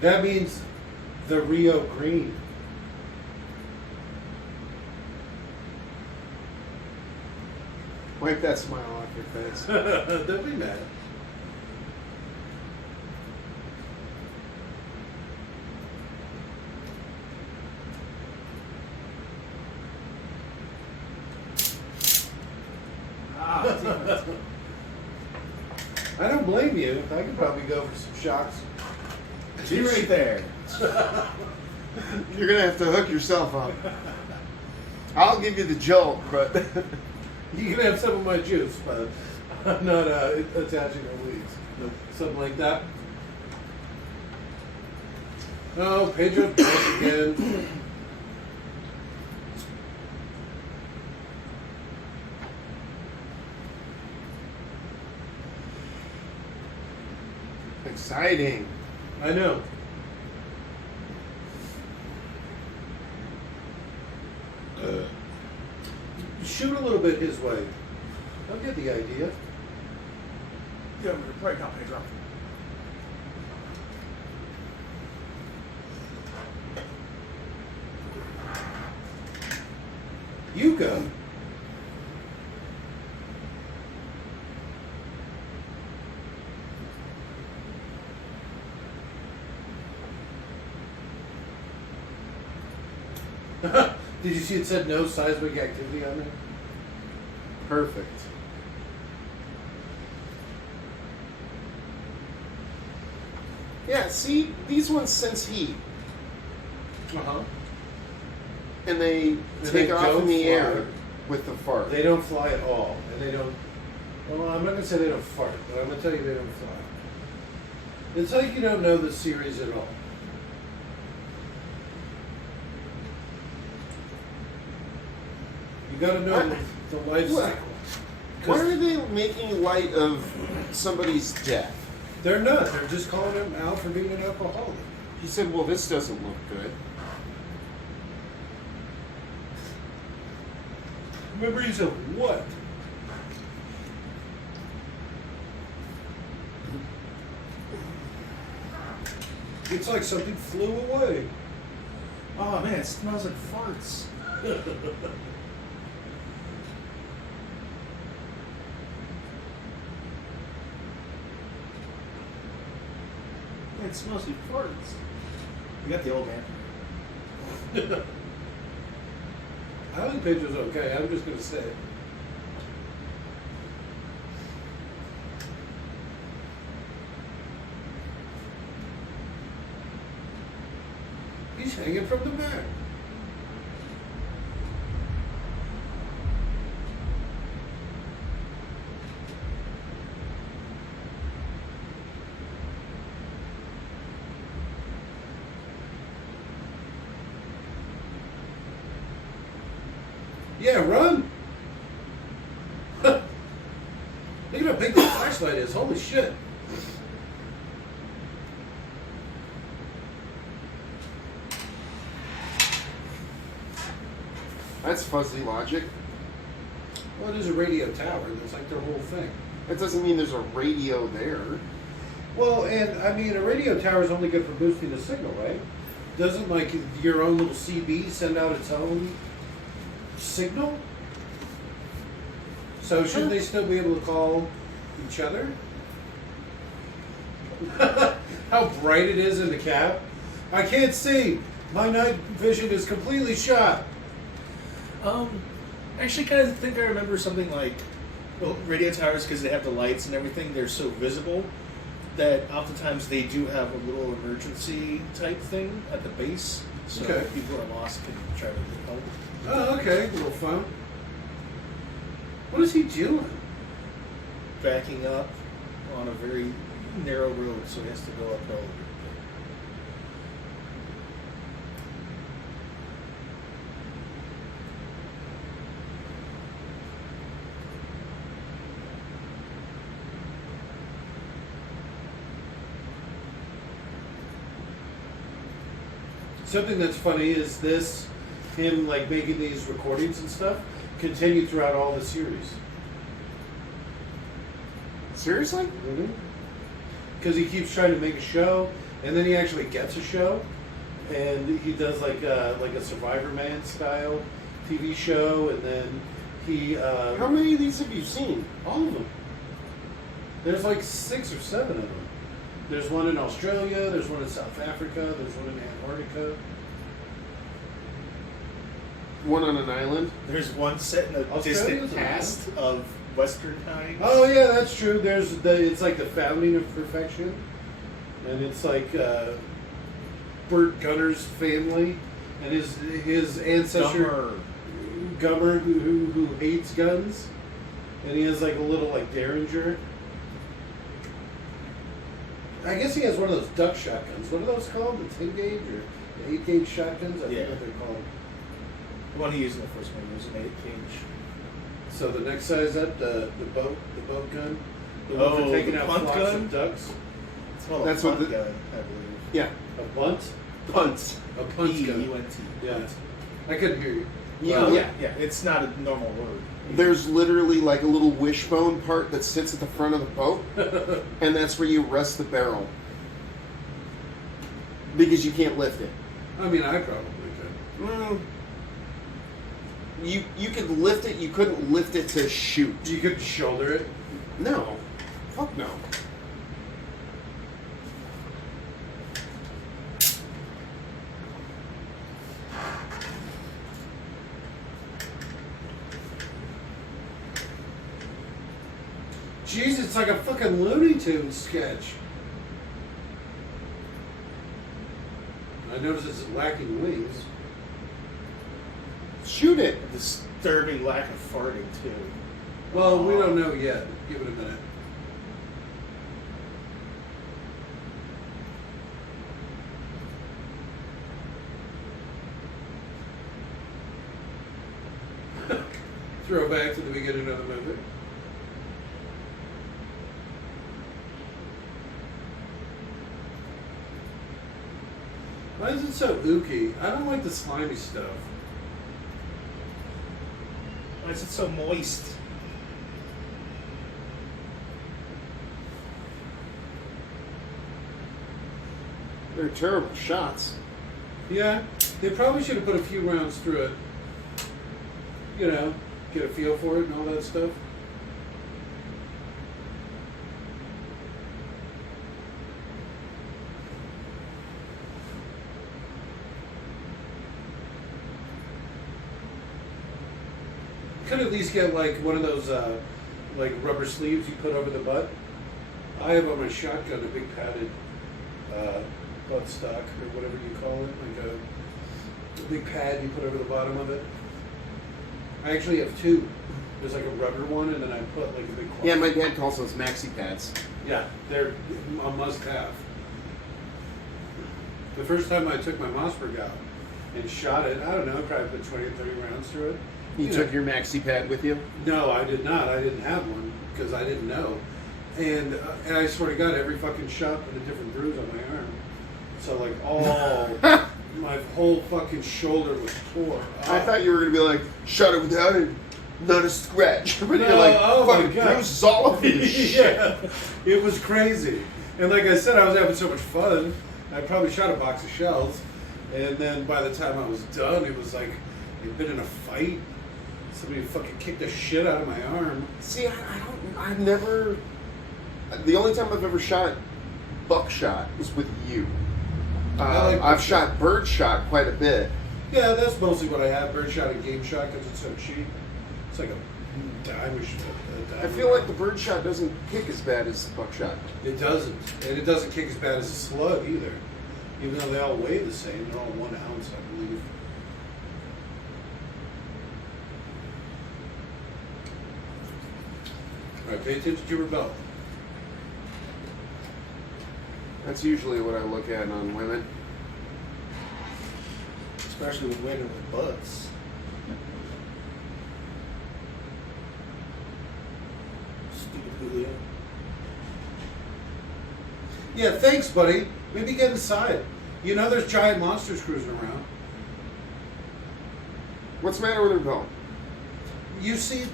That means the Rio Green. Wipe that smile off your face. Don't be mad. I don't blame you. I could probably go for some shocks. Be right there. You're gonna have to hook yourself up. I'll give you the jolt, but You can have some of my juice, but I'm not attaching the leads. Something like that. Oh, Pedro back again. exciting. I know. Shoot a little bit his way. I'll get the idea. Yeah, right now, Pedro. You go. Did you see it said no seismic activity on there? Perfect. Yeah, see, these ones sense heat, Uh-huh. and they take off don't in the fly. air with the fart. They don't fly at all. And they don't... Well, I'm not going to say they don't fart, but I'm going to tell you they don't fly. It's like you don't know the series at all. You got to know the life What? cycle. Why 'Cause are they making light of somebody's death? they're not. They're just calling him out for being an alcoholic. He said, well, this doesn't look good. Memories of what? It's like something flew away. Oh man, it smells like farts. It smells like farts. We got the old man. I think Paige was okay. I'm just gonna say it. He's hanging from the back. Yeah, run! Look at how big the flashlight is. Holy shit. That's fuzzy logic. Well, it is a radio tower. That's like their whole thing. That doesn't mean there's a radio there. Well, and I mean, a radio tower is only good for boosting the signal, right? Doesn't like your own little CB send out its own signal? So shouldn't they still be able to call each other? How bright it is in the cab. I can't see. My night vision is completely shot. Actually, kind of think I remember something like, well, radio towers, because they have the lights and everything, they're so visible that oftentimes they do have a little emergency type thing at the base, so Okay. people who are lost can try to get help. Oh, okay. A little phone. What is he doing? Backing up on a very narrow road, so he has to go uphill. Something that's funny is this, him like making these recordings and stuff, continue throughout all the series. Seriously? Because he keeps trying to make a show, and then he actually gets a show, and he does like a Survivor Man style TV show, and then he How many of these have you seen? all of them. There's like 6 or 7 of them. There's one in Australia. There's one in South Africa. There's one in Antarctica. One on an island? There's one set in the Australia's distant a past of Western times. Oh yeah, that's true. It's like the founding of perfection, and it's like Burt Gunner's family and his ancestor Gummer who hates guns, and he has like a little like Derringer. I guess he has one of those duck shotguns. What are those called? The 10 gauge or the 8 gauge shotguns? I Yeah. think what they're called. The one he used in the first one was an 8-gauge. So the next size up, the boat gun, the one Oh, for taking the out punt flocks gun? of ducks. It's called That's a what punt the- gun, I believe. Yeah. A bunt? Punts. A punt gun. P-U-N-T. Yeah. I couldn't hear you. Yeah. Yeah, it's not a normal word. There's literally like a little wishbone part that sits at the front of the boat, and that's where you rest the barrel. Because you can't lift it. I mean, I probably could. Mm. You could lift it, you couldn't lift it to shoot. You could shoulder it. No. Fuck no. Jeez, it's like a fucking Looney Tunes sketch. I notice it's lacking wings. Shoot it. A disturbing lack of farting, too. Well, we don't know yet. Give it a minute. Throw back to the beginning of the movie. Why is it so ooky? I don't like the slimy stuff. Why is it so moist? They're terrible shots. Yeah, they probably should have put a few rounds through it. You know, get a feel for it and all that stuff. Could at least get like one of those like rubber sleeves you put over the butt. I have on my shotgun a big padded butt stock or whatever you call it, like a big pad you put over the bottom of it. I actually have two. There's like a rubber one, and then I put like a big. Yeah, my dad calls those maxi pads. Yeah, they're a must-have. The first time I took my Mossberg out and shot it, I don't know, probably put 20 or 30 rounds through it. You took your maxi pad with you? No, I did not. I didn't have one because I didn't know. And I swear to God, every fucking shot put a different bruise on my arm. So like all my whole fucking shoulder was tore. I thought you were gonna be like, shot it without it, not a scratch. But No, you're like, oh my fucking God. bruises all over your shit. Yeah, it was crazy. And like I said, I was having so much fun. I probably shot a box of shells, and then by the time I was done, it was like I'd been in a fight. Somebody fucking kicked the shit out of my arm. See, I've never. The only time I've ever shot buckshot was with you. I like I've buckshot. shot birdshot quite a bit. Yeah, that's mostly what I have. Birdshot and game shot because it's so cheap. It's like a dime. I feel like the birdshot doesn't kick as bad as buckshot. It doesn't, and it doesn't kick as bad as a slug either. Even though they all weigh the same, they're all 1 ounce, I believe. All right, pay attention to your belt. That's usually what I look at on women. Especially with women with butts. Stupid Julio. Yeah, thanks, buddy. Maybe get inside. You know there's giant monsters cruising around. What's the matter with her belt? You see,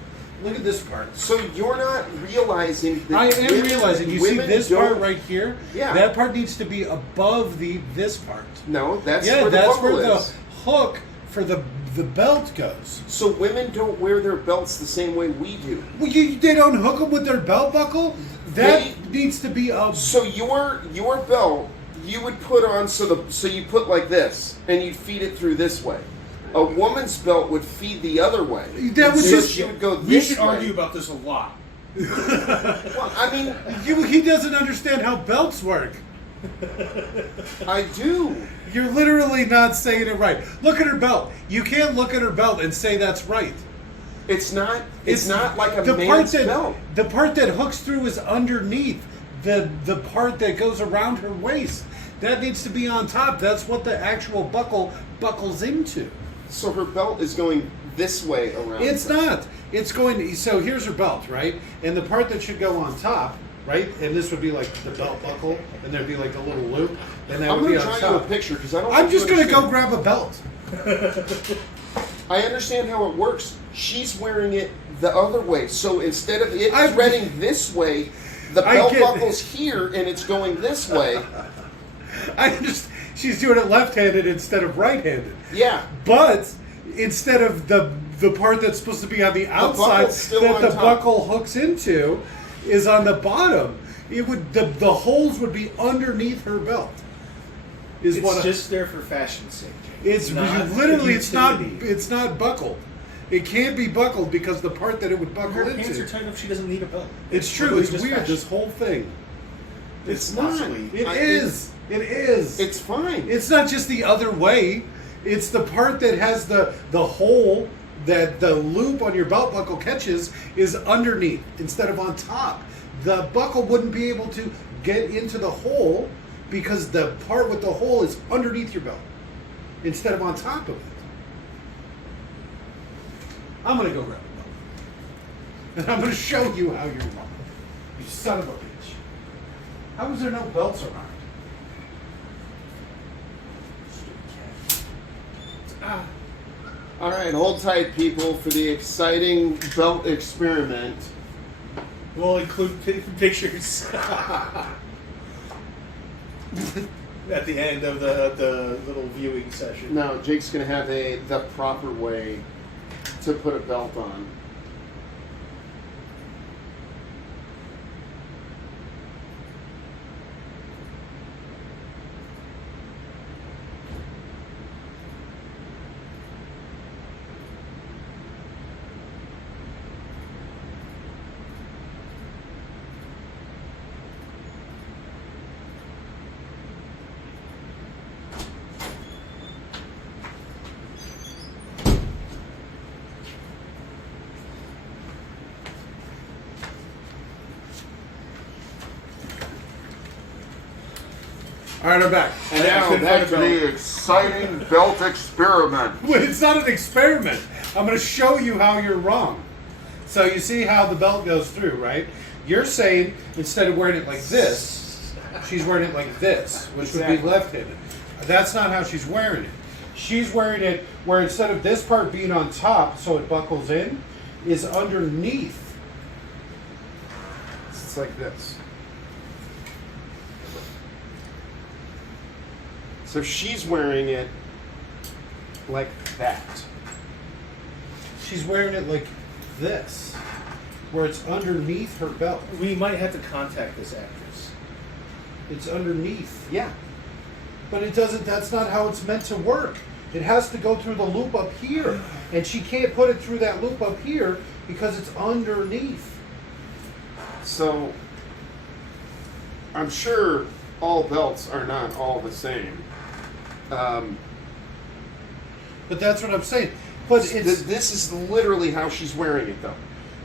look at this part. So you're not realizing that I am women- realizing. You see women this don't- part right here? Yeah. That part needs to be above this part. No, that's Yeah, where the that's buckle where is. the hook for the belt goes. So women don't wear their belts the same way we do. Well, they don't hook them with their belt buckle. That needs to be up. So your belt you would put on so you put like this and you'd feed it through this way. A woman's belt would feed the other way. That was So just- she would go We this should way. argue about this a lot. Well, I mean, He doesn't understand how belts work. I do. You're literally not saying it right. Look at her belt. You can't look at her belt and say that's right. It's not. It's not like a the man's part that belt. the part that hooks through is underneath the part that goes around her waist. That needs to be on top. That's what the actual buckle buckles into. So her belt is going this way around. It's not. It's going. So here's her belt, right? And the part that should go on top, right? And this would be like the belt buckle, and there'd be like a little loop, and that I'm would be going to on draw you a top. picture because I don't. I'm think you just going to go understand. grab a belt. I understand how it works. She's wearing it the other way. So instead of it I- threading this way, the I belt get- buckle's here and it's going this way. I just she's doing it left-handed instead of right-handed. Yeah. But instead of the part that's supposed to be on the outside buckle's still that on the top. buckle hooks into is on the bottom. It would the holes would be underneath her belt. Is It's what just there for fashion's sake. it's not for literally it's utility. not buckled. It can't be buckled because the part that it would buckle Her pants are into. tight enough. She doesn't need a belt. It's true. literally It's just weird. fashion. This whole thing. It's not. possibly- It is. It is. It's fine. It's not just the other way. It's the part that has the hole that the loop on your belt buckle catches is underneath instead of on top. The buckle wouldn't be able to get into the hole because the part with the hole is underneath your belt instead of on top of it. I'm going to go grab a belt. And I'm going to show you how you're wrong. You son of a bitch. How was there no belts around? Stupid cat. All right, hold tight, people, for the exciting belt experiment. We'll include pictures at the end of the little viewing session. No, Jake's going to have the proper way to put a belt on. All right, I'm back. And now back to the exciting belt experiment. Wait, it's not an experiment. I'm going to show you how you're wrong. So you see how the belt goes through, right? You're saying instead of wearing it like this, she's wearing it like this, which would be left-handed. That's not how she's wearing it. She's wearing it where instead of this part being on top so it buckles in, is underneath. It's like this. So she's wearing it like that. She's wearing it like this, where it's underneath her belt. We might have to contact this actress. It's underneath. Yeah. But it doesn't, that's not how it's meant to work. It has to go through the loop up here. And she can't put it through that loop up here because it's underneath. So, I'm sure all belts are not all the same. But that's what I'm saying. But it's, this is literally how she's wearing it, though.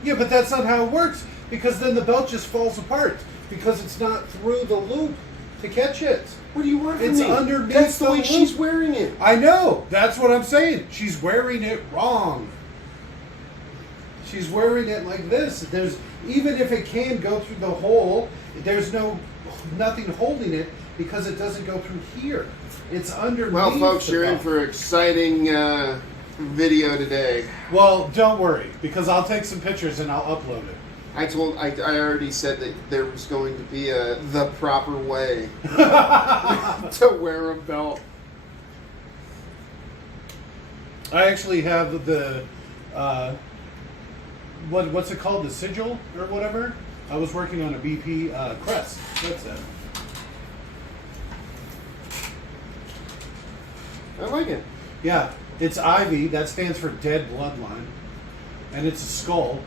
yeah, but that's not how it works. Because then the belt just falls apart. Because it's not through the loop to catch it. What do you want from It's me? underneath That's the the way loop. she's wearing it. I know. That's what I'm saying. She's wearing it wrong. She's wearing it like this. There's even if it can go through the hole, there's nothing holding it because it doesn't go through here. It's underneath. Well, folks, the you're in belt. for exciting video today. Well, don't worry because I'll take some pictures and I'll upload it. I already said that there was going to be the proper way to wear a belt. I actually have the what's it called, the sigil or whatever. I was working on a BP crest. That's it. I like it. Yeah, it's Ivy. That stands for dead bloodline, and it's a skull.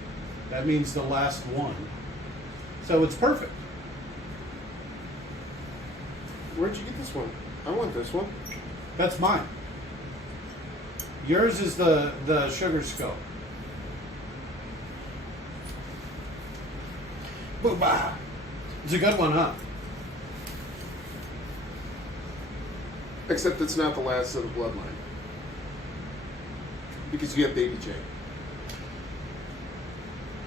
That means the last one. So it's perfect. Where'd you get this one? I want this one. That's mine. Yours is the sugar skull. Boo-bah. It's a good one, huh? Except it's not the last of the bloodline. Because you have Baby J.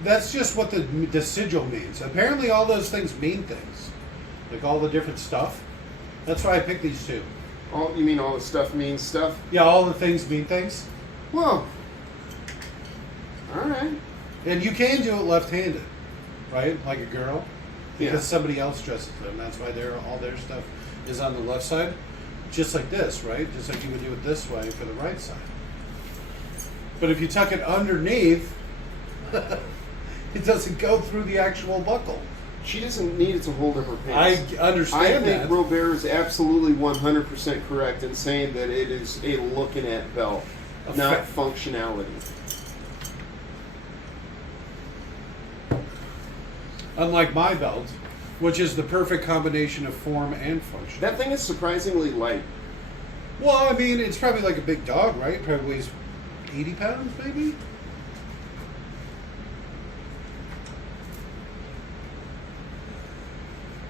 That's just what the sigil means. Apparently all those things mean things. Like all the different stuff. That's why I picked these two. You mean all the stuff means stuff? Yeah, all the things mean things. Whoa. Alright. And you can do it left-handed, right? Like a girl. Because Yeah. somebody else dresses them. That's why all their stuff is on the left side. Just like this, right? Just like you would do it this way for the right side. But if you tuck it underneath, it doesn't go through the actual buckle. She doesn't need it to hold up her I pants. understand I think that. Robert is absolutely 100% correct in saying that it is a looking at belt, not functionality. Unlike my belt, which is the perfect combination of form and function. That thing is surprisingly light. Well, I mean, it's probably like a big dog, right? It probably weighs 80 pounds, maybe?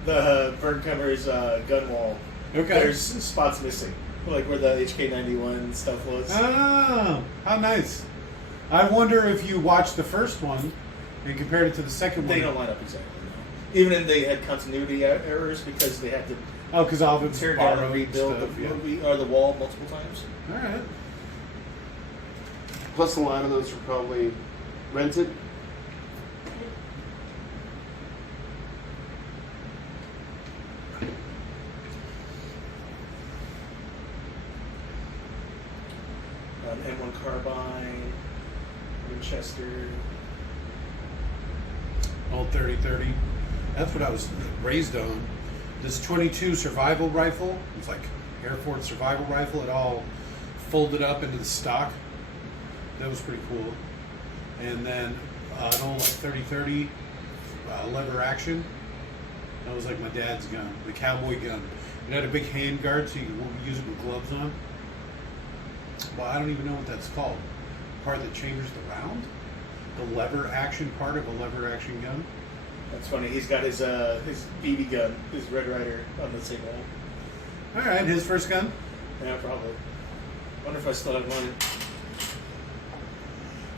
The burn covers gun wall. Okay. There's spots missing, like where the HK91 stuff was. Oh, how nice. I wonder if you watched the first one and compared it to the second They one. don't line up exactly. No. Even if they had continuity errors because they had to Oh, because all of it's tear down and borrowed rebuild stuff, the yeah. movie or the wall multiple times. All right. Plus, a lot of those are probably rented. M1 carbine, Winchester. Old 30-30. That's what I was raised on. This 22 survival rifle. It's like Air Force survival rifle. It all folded up into the stock. That was pretty cool. And then an old like 30-30 lever action. That was like my dad's gun, the cowboy gun. It had a big hand guard, so you could use it with gloves on. Well, I don't even know what that's called. The part that chambers the round? The lever action part of a lever action gun? That's funny. He's got his BB gun, his Red Ryder, on the same wall. Alright, his first gun? Yeah, probably. Wonder if I still have mine.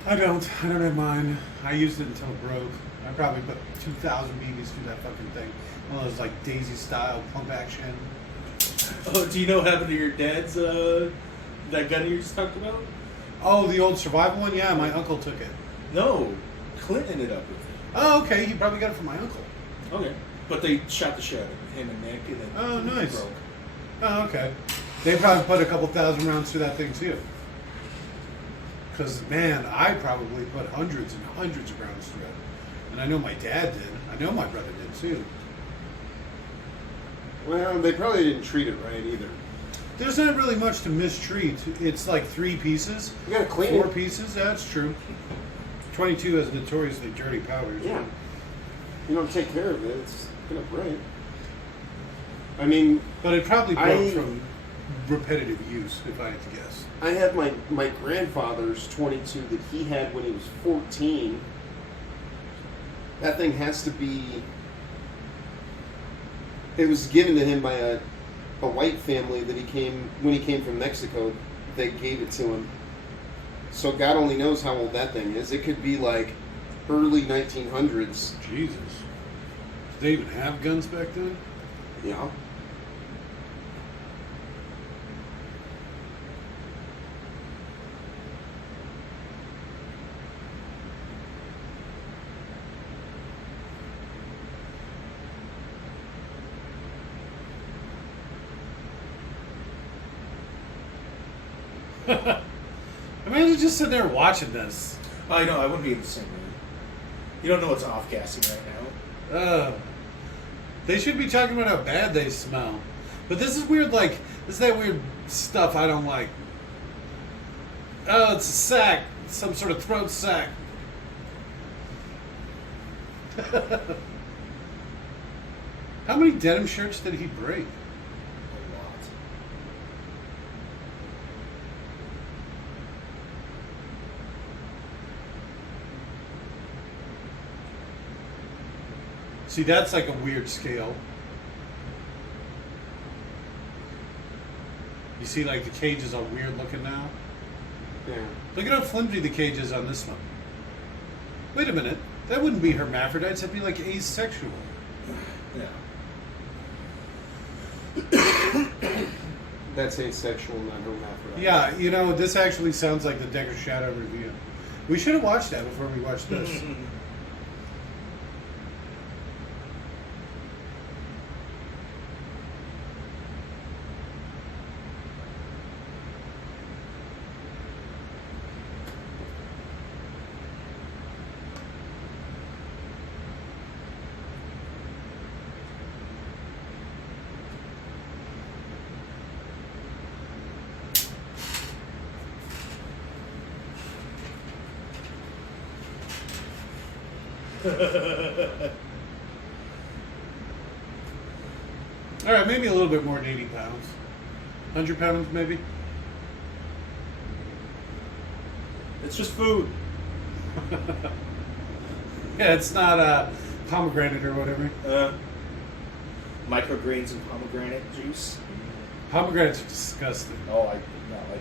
I don't have mine. I used it until it broke. I probably put 2,000 BBs through that fucking thing. One of those like Daisy style pump action. Oh, do you know what happened to your dad's, that gun you just talked about? Oh, the old survival one? Yeah, my uncle took it. No, Clint ended up with it. Oh, okay. He probably got it from my uncle. Okay. But they shot the shit out of him and Nick, and then Oh, nice. it broke. Oh, okay. They probably put a couple thousand rounds through that thing too. Because, man, I probably put hundreds and hundreds of rounds through it. And I know my dad did. I know my brother did too. Well, they probably didn't treat it right either. There's not really much to mistreat. It's like 3 pieces. You gotta clean 4 it. pieces, that's true. 22 has notoriously dirty powders. Yeah. You don't take care of it, it's gonna break. I mean, But it probably broke I- from repetitive use, if I had to guess. I have my grandfather's 22 that he had when he was 14. That thing has to be. It was given to him by a white family that when he came from Mexico. They gave it to him. So God only knows how old that thing is. It could be like early 1900s. Jesus. Did they even have guns back then? Yeah. Imagine just sitting there watching this. I know, I wouldn't be in the same room. You don't know what's off-gassing right now. They should be talking about how bad they smell. But this is weird, like, this is that weird stuff I don't like. Oh, it's a sack. Some sort of throat sack. How many denim shirts did he break? A lot. See, that's like a weird scale. You see, like, the cage is all weird looking now. Yeah. Look at how flimsy the cage is on this one. Wait a minute. That wouldn't be hermaphrodites. That'd be like asexual. Yeah. That's asexual, not hermaphrodite. Yeah, you know, this actually sounds like the Decker Shadow review. We should have watched that before we watched this. All right, maybe a little bit more than 80 pounds. 100 pounds, maybe? It's just food. Yeah, it's not pomegranate or whatever. Microgreens and pomegranate juice. Pomegranates are disgusting. Oh, I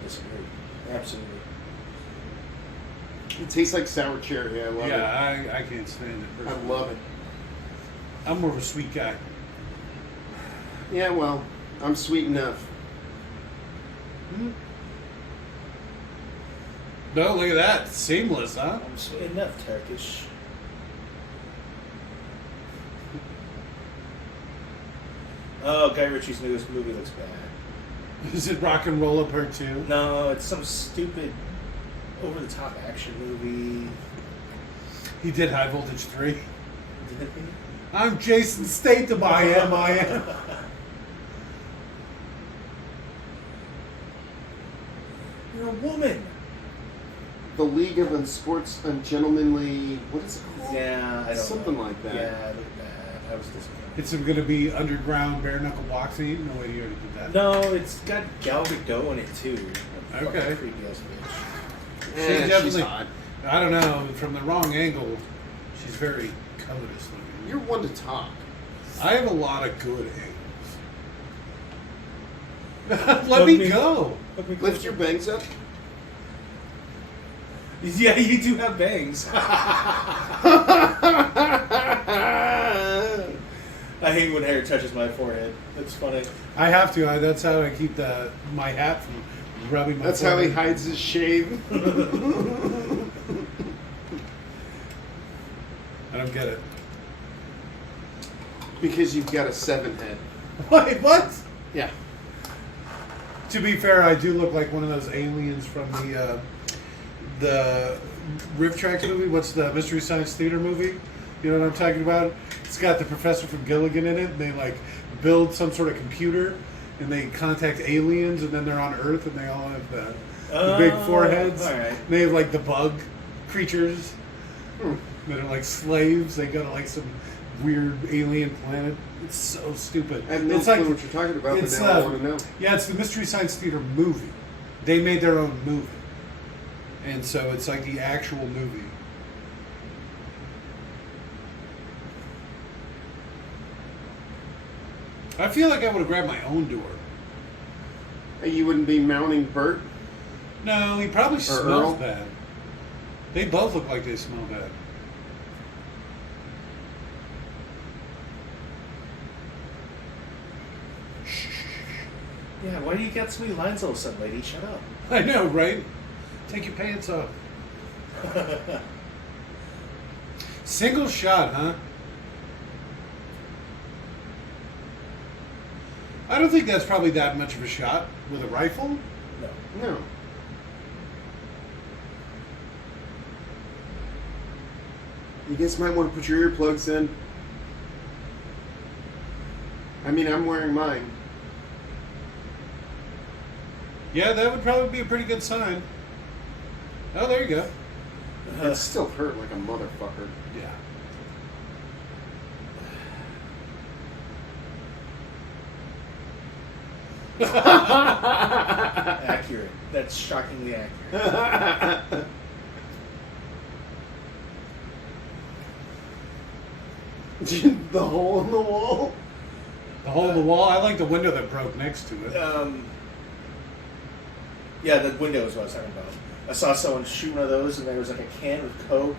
disagree. Absolutely. It tastes like sour cherry. I love it. Yeah, I can't stand it. I personally. love it. I'm more of a sweet guy. Yeah, well, I'm sweet enough. Hmm? No, look at that. Seamless, huh? I'm so enough Turkish. Oh, Guy Ritchie's newest movie looks bad. Is it Rock and Roll Part 2? No, it's some stupid, over-the-top action movie. He did High Voltage 3. I'm Jason Statham. I am. You're a woman. The League of Ungentlemanly. What is it called? Yeah, I don't Something know. like that. Yeah, it looked bad. I was disappointed. It's going to be underground bare knuckle boxing. No way you already did that. No, it's got Gal Gadot in it too. That Okay. fucking creepy ass bitch. She's She's definitely. hot. I don't know. From the wrong angle, she's very covetous looking. You're one to talk. I have a lot of good angles. Let me go. Lift your bangs up. Yeah, you do have bangs. I hate when hair touches my forehead. That's funny. I have to. That's how I keep my hat from rubbing my. That's how he forehead. hides his shave. I don't get it. Because you've got a 7 head. Wait, what? Yeah. To be fair, I do look like one of those aliens from the Riff Tracks movie. What's the Mystery Science Theater movie? You know what I'm talking about? It's got the professor from Gilligan in it. And they like build some sort of computer, and they contact aliens, and then they're on Earth, and they all have the big foreheads. All right. And they have like the bug creatures that are like slaves. They go to like some weird alien planet. It's so stupid. I have no It's clue like what you're talking about, but it's, now I want to know. yeah, it's the Mystery Science Theater movie. They made their own movie. And so it's like the actual movie. I feel like I would have grabbed my own door. You wouldn't be mounting Bert? No, he probably Earl? smells bad. They both look like they smell bad. Yeah, why do you got so many lines all of a sudden, lady? Shut up. I know, right? Take your pants off. Single shot, huh? I don't think that's probably that much of a shot with a rifle. No. No. You guys might want to put your earplugs in. I mean, I'm wearing mine. Yeah, that would probably be a pretty good sign. Oh, there you go. It still hurt like a motherfucker. Yeah. Accurate. That's shockingly accurate. The hole in the wall? The hole in the wall. I like the window that broke next to it. Yeah, the window is what I was talking about. I saw someone shoot one of those, and there was like a can of Coke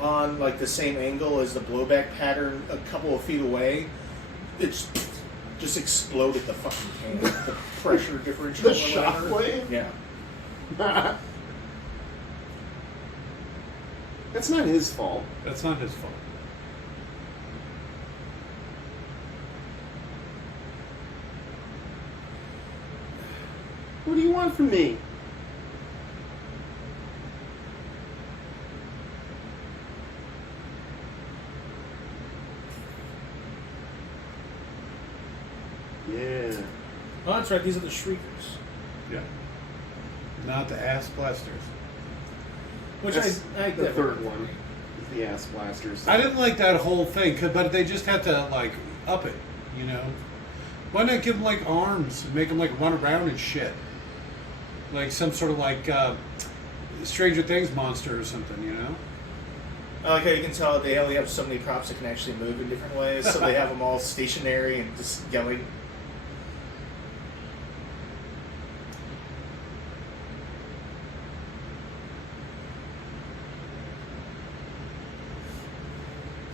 on like the same angle as the blowback pattern a couple of feet away. It's just exploded the fucking can. The pressure differential. The or whatever. shockwave? Yeah. That's not his fault. That's not his fault. What do you want from me? Yeah. Oh, that's right. These are the Shriekers. Yeah. Not the ass blasters. Which That's I the definitely third one. Is the ass blasters. I didn't like that whole thing, but they just had to like up it, you know. Why not give them like arms and make them like run around and shit, like some sort of like Stranger Things monster or something, you know? I like how you can tell they only have so many props that can actually move in different ways, so they have them all stationary and just yelling.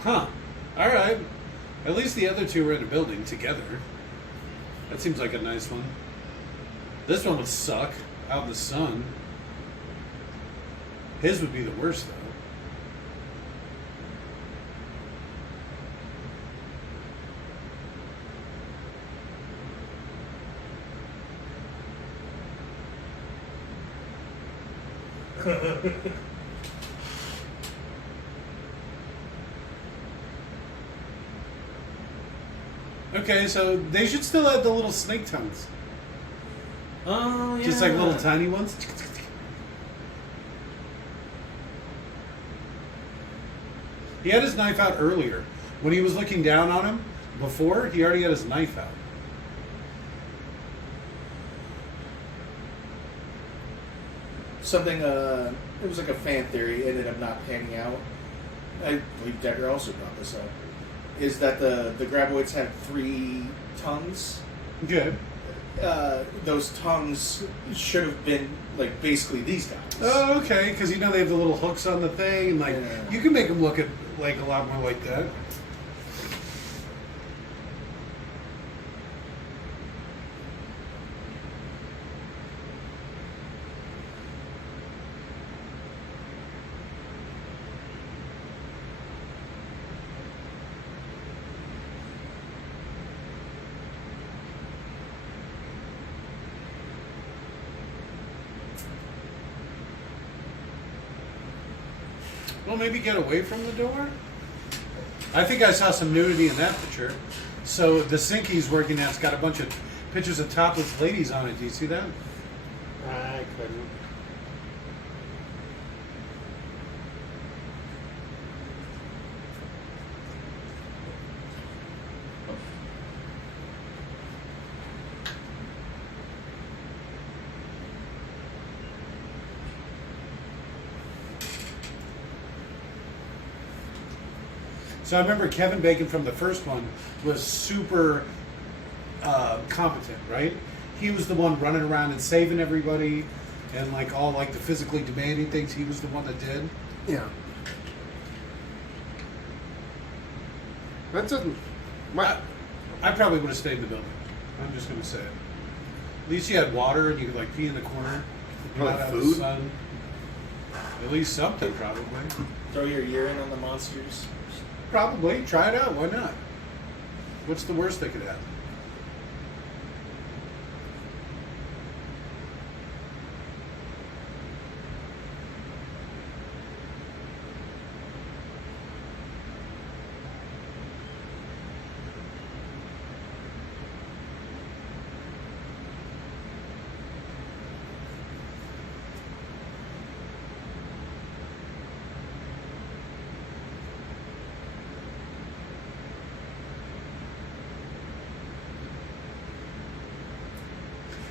Huh. All right. At least the other two were in a building together. That seems like a nice one. This one would suck out in the sun. His would be the worst, though. Okay, so they should still have the little snake tongues. Oh, yeah. Just like little tiny ones. He had his knife out earlier. When he was looking down on him before, he already had his knife out. Something, it was like a fan theory, ended up not panning out. I believe Decker also brought this up. Is that the Graboids had 3 tongues? Good. Those tongues should have been like basically these guys. Oh, okay. Because they have the little hooks on the thing, and like Yeah. you can make them look like a lot more like that. Well, maybe get away from the door. I think I saw some nudity in that picture. So the sink he's working at's got a bunch of pictures of topless ladies on it. Do you see that? I couldn't. So I remember Kevin Bacon from the first one was super competent, right? He was the one running around and saving everybody, and like all like the physically demanding things. He was the one that did. Yeah. That doesn't. My, I probably would have stayed in the building. I'm just gonna say it. At least you had water and you could like pee in the corner. Probably Not out in the food? sun. At least something, probably. Throw your urine on the monsters. Probably. Try it out. Why not? What's the worst that could happen?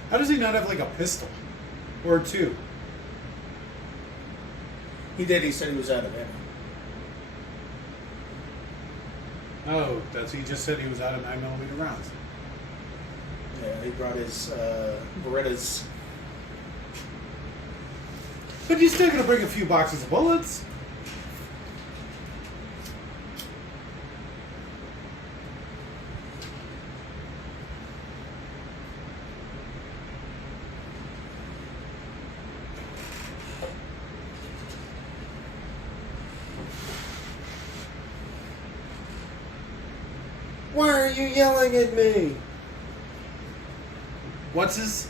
How does he not have like a pistol? Or 2? He did. He said he was out of ammo. Oh, he just said he was out of 9mm rounds. Yeah, he brought his Berettas. But you're still gonna bring a few boxes of bullets. why are you yelling at me? What's his?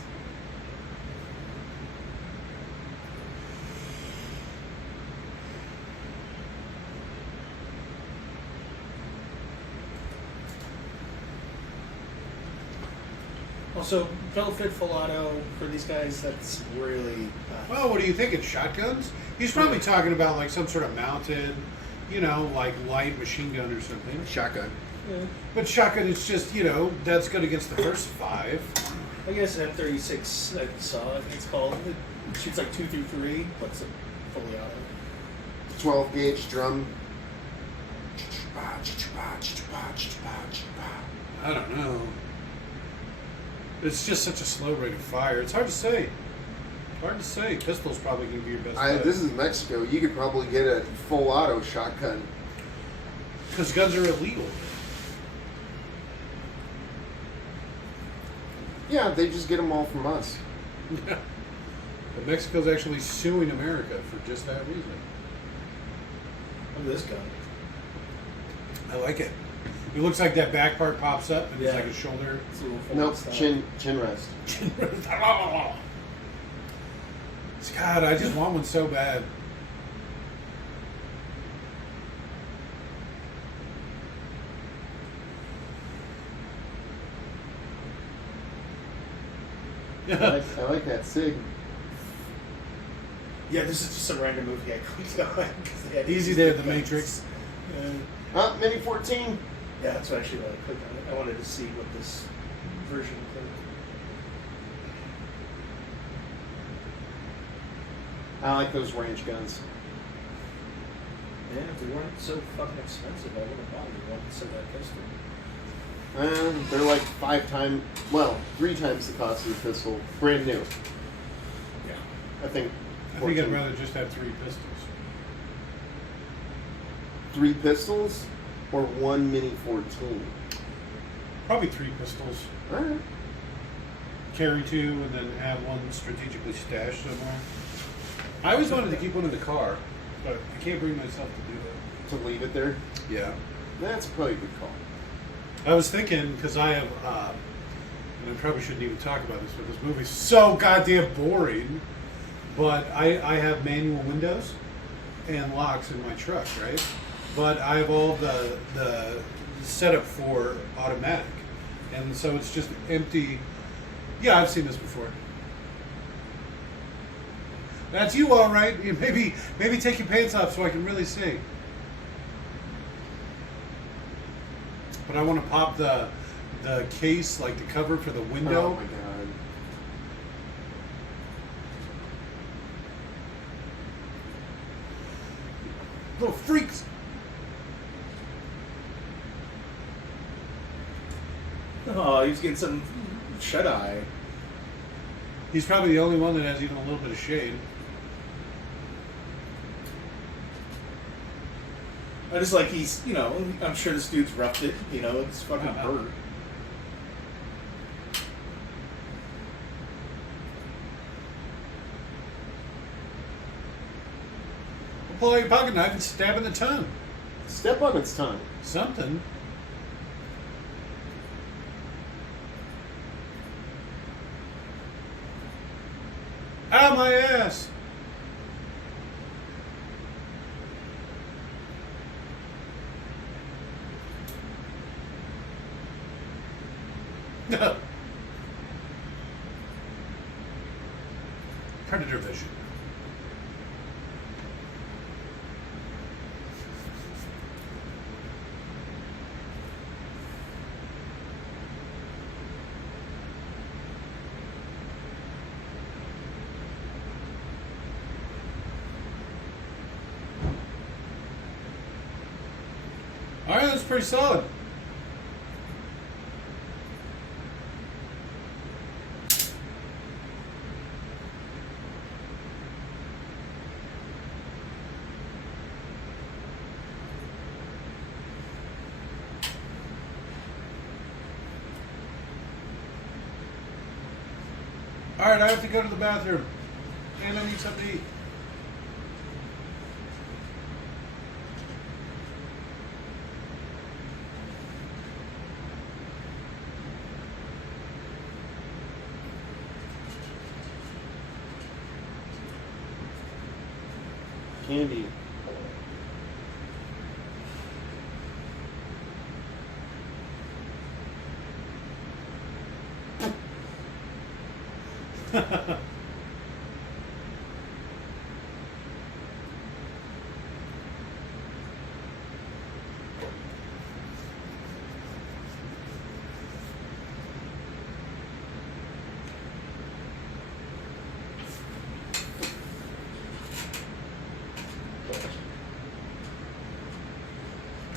Also, belt fit full auto for these guys. That's really. Well, what do you think? It's shotguns? He's probably talking about like some sort of mounted, like light machine gun or something. Shotgun. Yeah. But shotgun, it's just that's good against the first 5. I guess an M36 I saw. I think it's called. It shoots like 2 through 3, but it's a fully auto. 12 gauge drum. I don't know. It's just such a slow rate of fire. It's hard to say. Pistol's probably going to be your best bet. This is Mexico. You could probably get a full auto shotgun. Because guns are illegal. Yeah, they just get them all from us. But Mexico's actually suing America for just that reason. Look at this gun. I like it. It looks like that back part pops up and it's Yeah. like a shoulder. It's a little Nope, style. chin rest. God, I just want one so bad. I like that SIG. Yeah, this is just some random movie I clicked on. 'cause they had Easy these there, big The guns. Matrix. Mini 14. Yeah, that's what actually why I clicked on it. I wanted to see what this version looked like. I like those range guns. Man, if they weren't so fucking expensive, I would have bought one so that pistol. They're like 3 times the cost of the pistol. Brand new. Yeah. I think. I think I'd 14. rather just have 3 pistols. 3 pistols or 1 mini 14. Probably 3 pistols. All right. Carry 2 and then have one strategically stashed somewhere. I always wanted to keep one in the car, but I can't bring myself to do To leave it there. it. Yeah. That's probably a good call. I was thinking, because I have, and I probably shouldn't even talk about this, but this movie's so goddamn boring, but I have manual windows and locks in my truck, right? But I have all the setup for automatic, and so it's just empty. Yeah, I've seen this before. That's you, all right. You maybe take your pants off so I can really see. But I want to pop the case, like the cover for the window. Oh my god. Little freaks. Oh, he's getting some shut eye. He's probably the only one that has even a little bit of shade. I just like he's, I'm sure this dude's roughed it. It's fucking hurt. Pull out your pocket knife and stab in the tongue. Step on its tongue. Something. Ow, my ass! No. Predator vision. All right, that's pretty solid. All right, I have to go to the bathroom, and I need something to eat. Candy.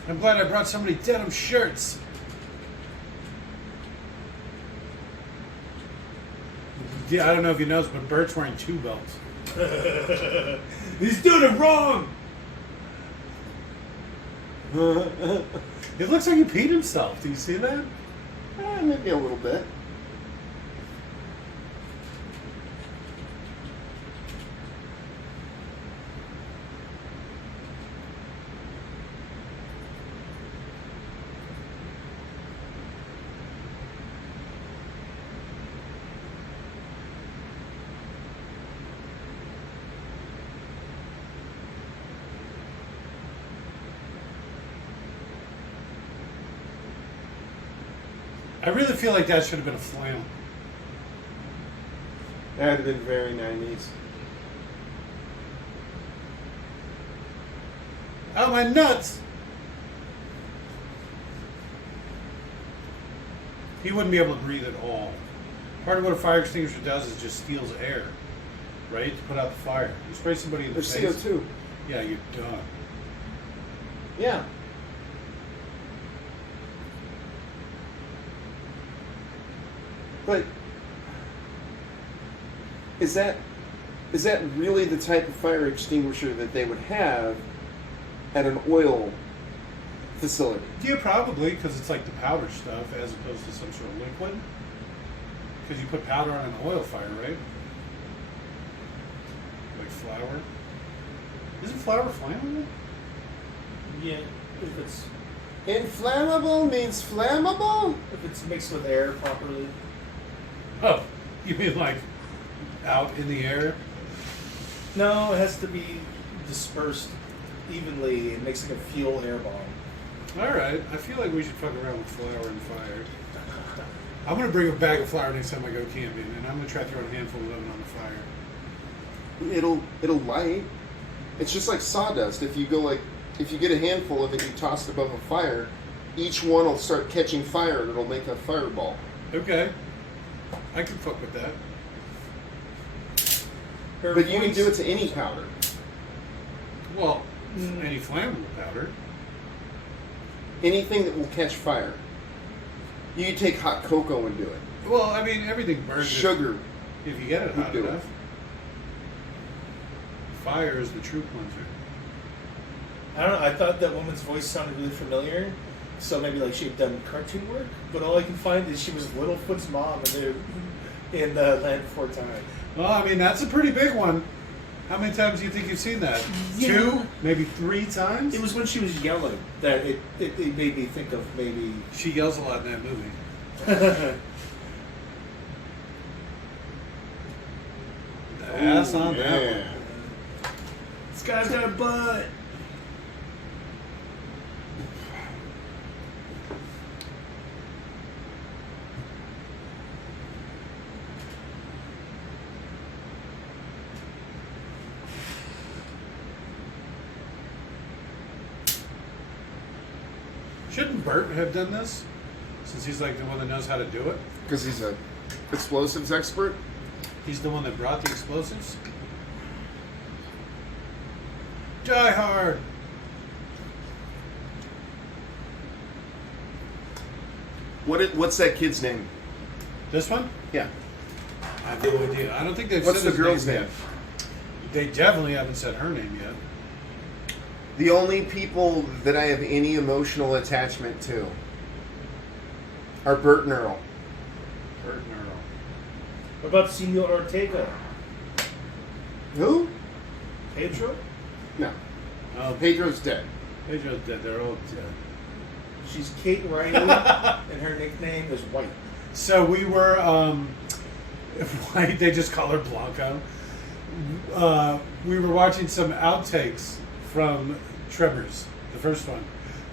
I'm glad I brought somebody denim shirts. Yeah, I don't know if you noticed, but Bert's wearing 2 belts. He's doing it wrong! It looks like he peed himself. Do you see that? Maybe a little bit. I really feel like that should have been a flam. That would have been very 90s. Oh, my nuts! He wouldn't be able to breathe at all. Part of what a fire extinguisher does is just steals air, right? To put out the fire. You spray somebody in the There's face. CO2. Yeah, you're done. Yeah. But is that really the type of fire extinguisher that they would have at an oil facility? Yeah, probably, because it's like the powder stuff as opposed to some sort of liquid. Because you put powder on an oil fire, right? Like flour. Isn't flour flammable? Yeah, if it's Inflammable means flammable? mixed with air properly. Oh, you mean like out in the air? No, it has to be dispersed evenly and makes like a fuel air bomb. Alright, I feel like we should fuck around with flour and fire. I'm gonna bring a bag of flour next time I go camping, and I'm gonna try throwing a handful of it on the fire. It'll light. It's just like sawdust. If you get a handful of it, you toss it above a fire, each one will start catching fire and it'll make a fireball. Okay. I can fuck with that. But you can do it to any powder. Well, any flammable powder. Anything that will catch fire. You can take hot cocoa and do it. Well, I mean, everything burns Sugar. if you get it hot do it. enough. Fire is the true cleanser. I don't know. I thought that woman's voice sounded really familiar, so maybe like she'd done cartoon work. But all I can find is she was Littlefoot's mom in Land Before Time. Well, I mean, that's a pretty big one. How many times do you think you've seen that? Yeah. 2? Maybe 3 times? It was when she was yelling that it made me think of maybe. She yells a lot in that movie. The ass on that one. This guy's got a butt. Shouldn't Bert have done this? Since he's like the one that knows how to do it? Because he's a explosives expert. He's the one that brought the explosives? Die Hard! What's that kid's name? This one? Yeah. I have no idea. I don't think they've What's said the his girl's name name? yet. They definitely haven't said her name yet. The only people that I have any emotional attachment to are Bert and Earl. Bert and Earl. What about Senor Ortega? Who? Pedro? No. Oh, Pedro's dead. Pedro's dead. They're all dead. She's Kate Riley, and her nickname is White. So we were, White, they just call her Blanco. We were watching some outtakes from Tremors, the first one.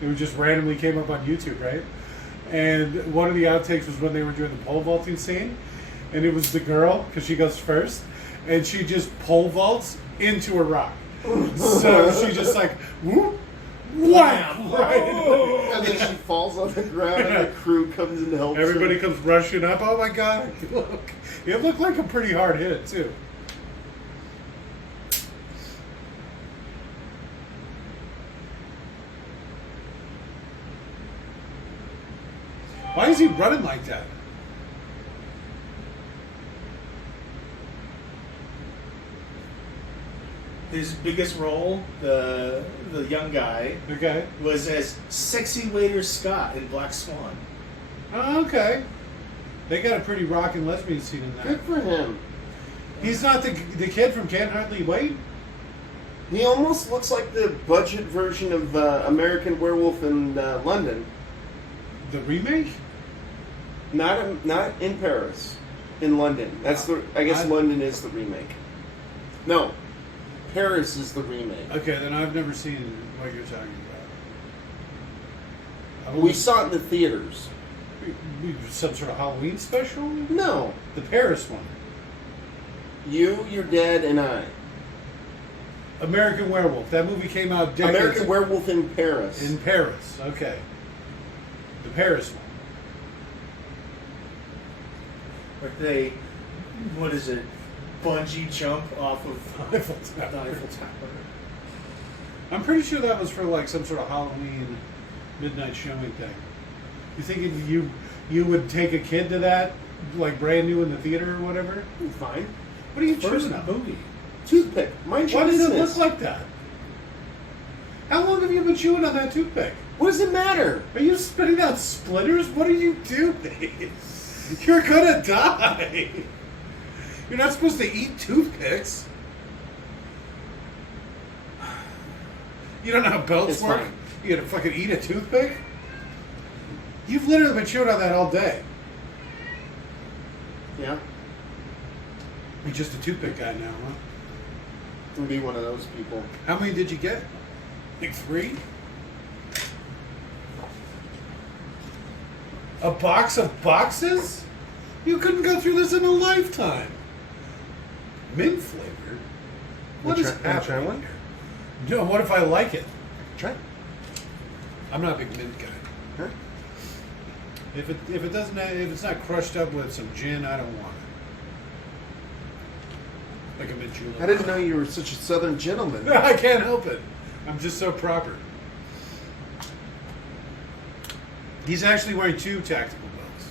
It was just randomly came up on YouTube, right? And one of the outtakes was when they were doing the pole vaulting scene, and it was the girl, because she goes first, and she just pole vaults into a rock. So she just like, whoop, wham, right. And then she falls on the ground and the crew comes and helps Everybody her. comes rushing up. Oh my god, look. It looked like a pretty hard hit, too. Why is he running like that? His biggest role, the young guy, Okay. was as sexy waiter Scott in Black Swan. Oh, okay. They got a pretty rockin' lesbian scene in Good that. for him. He's not the kid from Can't Hardly Wait? He almost looks like the budget version of American Werewolf in London. The remake? Not in Paris, in London. That's I guess London is the remake. No, Paris is the remake. Okay, then I've never seen what you're talking about. We saw it in the theaters. Some sort of Halloween special? No. The Paris one. You, your dad, and I. American Werewolf. That movie came out decades American Werewolf in Paris. in Paris. Okay. The Paris one. Where they, what is it, bungee jump off of Eiffel the Tower. Eiffel Tower. I'm pretty sure that was for like some sort of Halloween midnight showing thing. You think if you would take a kid to that, like brand new in the theater or whatever? Fine. What are you First choosing out? movie. Toothpick. Mind your Why does it business. look like that? How long have you been chewing on that toothpick? What does it matter? Are you spitting out splinters? What are you doing? You're gonna die. You're not supposed to eat toothpicks. You don't know how belts It's work? fine. You gotta fucking eat a toothpick? You've literally been chewing on that all day. Yeah. You're just a toothpick guy now, huh? To be one of those people. How many did you get? Like 3? A box of boxes? You couldn't go through this in a lifetime. Mint flavored? What is Wanna try happening one? here? No, what if I like it? Try. I'm not a big mint guy. Huh? If it doesn't if it's not crushed up with some gin, I don't want it. Like a mint julep. I didn't know you were such a southern gentleman. I can't help it. I'm just so proper. He's actually wearing 2 tactical belts,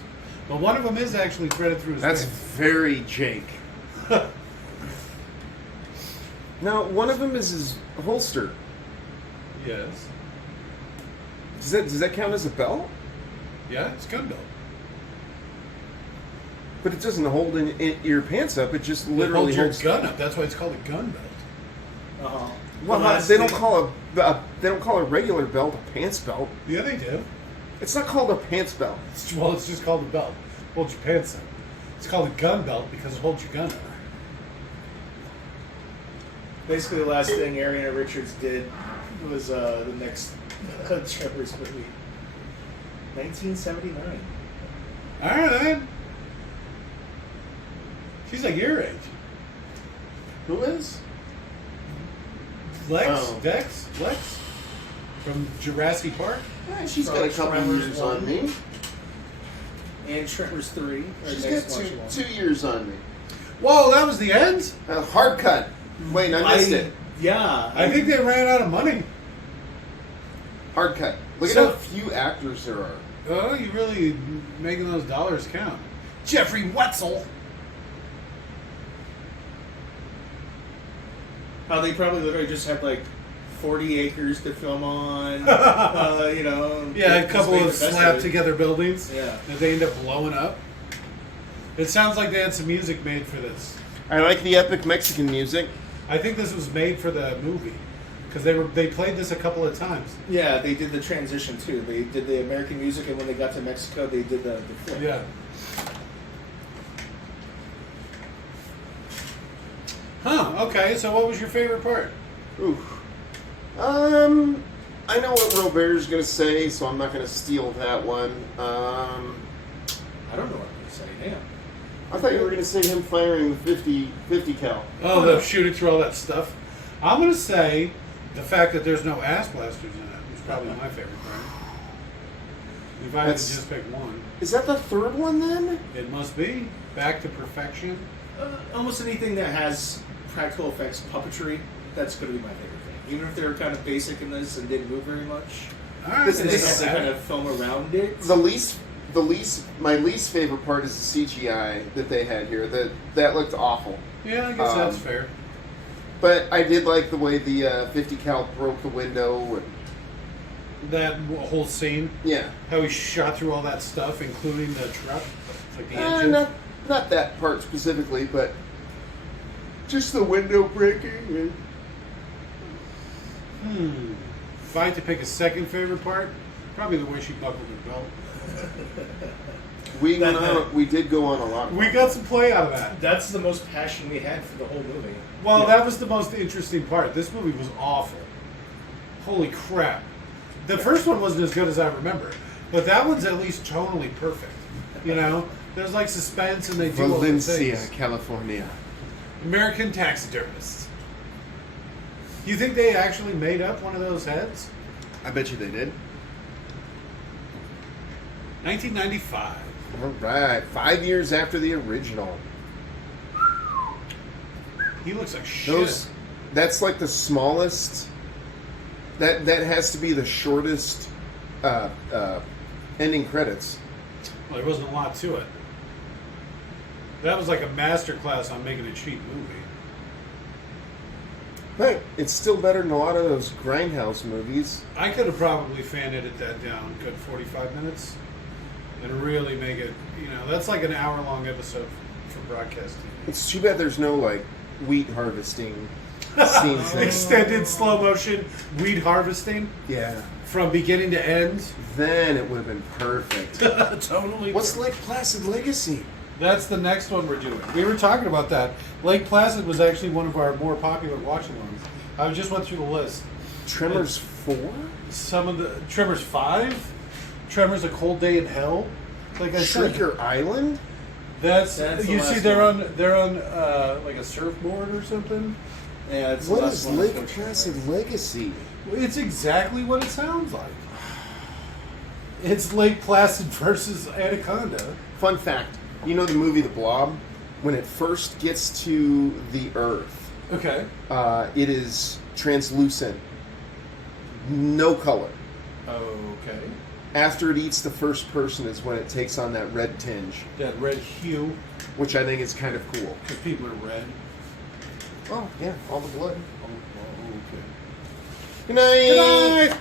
but one of them is actually threaded through his That's pants. very Jake. Now, one of them is his holster. Yes. Does that count as a belt? Yeah, it's gun belt. But it doesn't hold in your pants up. It just It literally holds your holds. gun up. That's why it's called a gun belt. Uh-huh. Well, The last they don't thing- call a regular belt a pants belt. Yeah, they do. It's not called a pants belt. It's just called a belt. Holds your pants up. It's called a gun belt because it holds your gun up. Basically, the last thing Ariana Richards did was the next Tremors movie. 1979. All right. She's like your age. Who is? Lex? Lex? From Jurassic Park? She's got a couple Tremors years 1. on me. And Tremors 3. Or She's got next one. two years on me. Whoa, that was the end? Hard cut. Wait, I missed it. Yeah. I think they ran out of money. Hard cut. Look So- at how few actors there are. Oh, you really making those dollars count. Jeffrey Wetzel. How they probably literally just had like 40 acres to film on. You know. Yeah, a just couple made of the best slapped it. together buildings Yeah. that they end up blowing up. It sounds like they had some music made for this. I like the epic Mexican music. I think this was made for the movie because they played this a couple of times. Yeah, they did the transition too. They did the American music, and when they got to Mexico, they did the flip. Yeah. Huh. Okay. So, what was your favorite part? Ooh. I know what Robert's gonna say, so I'm not gonna steal that one. I don't know what I'm going to say. Damn. I thought you were gonna say him firing the 50 cal. Oh, the shooting through all that stuff. I'm gonna say the fact that there's no ass blasters in it is probably my favorite part. If I had to That's- just pick one, Is that the third one then? it must be Back to Perfection. Almost anything that has practical effects, puppetry, that's going to be my favorite thing. Even if they're kind of basic in this and didn't move very much, All right, This- and they this- have to kind of film around it. My least favorite part is the CGI that they had here. That looked awful. yeah, I guess that's um, fair. But I did like the way the 50 cal broke the window. And, That whole scene, yeah. how he shot through all that stuff, including the truck, like the engine. Not that part specifically, but just the window breaking. And If I had to pick a second favorite part, probably the way she buckled her belt. we did go on a lot. We got some play out of that. That's the most passion we had for the whole movie. Well, Yeah. that was the most interesting part. This movie was awful. Holy crap. The first one wasn't as good as I remember. But that one's at least tonally perfect. You know, there's like suspense, and they do all the Valencia, things. California. American taxidermists. You think they actually made up one of those heads? I bet you they did. 1995. All right, 5 years after the original. He looks like shit. That's like the smallest. That has to be the shortest ending credits. Well, there wasn't a lot to it. That was like a master class on making a cheap movie. But it's still better than a lot of those Grindhouse movies. I could have probably fan edited that down good 45 minutes and really make it, you know, that's like an hour-long episode for broadcast TV. It's too bad there's no like wheat harvesting scenes. in it. Extended slow motion weed harvesting Yeah. from beginning to end. Then it would have been perfect. Totally. What's Lake Placid Legacy? That's the next one we're doing. We were talking about that. Lake Placid was actually one of our more popular watch-alongs. I just went through the list. Tremors 4? Some of the Tremors 5, Tremors: A Cold Day in Hell. Like I said, Shrieker Island? that's the you see last they're on like a surfboard or something. Yeah, it's the What last is one, Lake unfortunately. Placid Legacy? It's exactly what it sounds like. It's Lake Placid versus Anaconda. Fun fact. You know the movie The Blob? When it first gets to the Earth, Okay. it is translucent. No color. Okay. After it eats the first person is when it takes on that red tinge, That red hue, which I think is kind of cool. because people are red. Oh, yeah, all the blood. Oh, okay. Good night. Good night.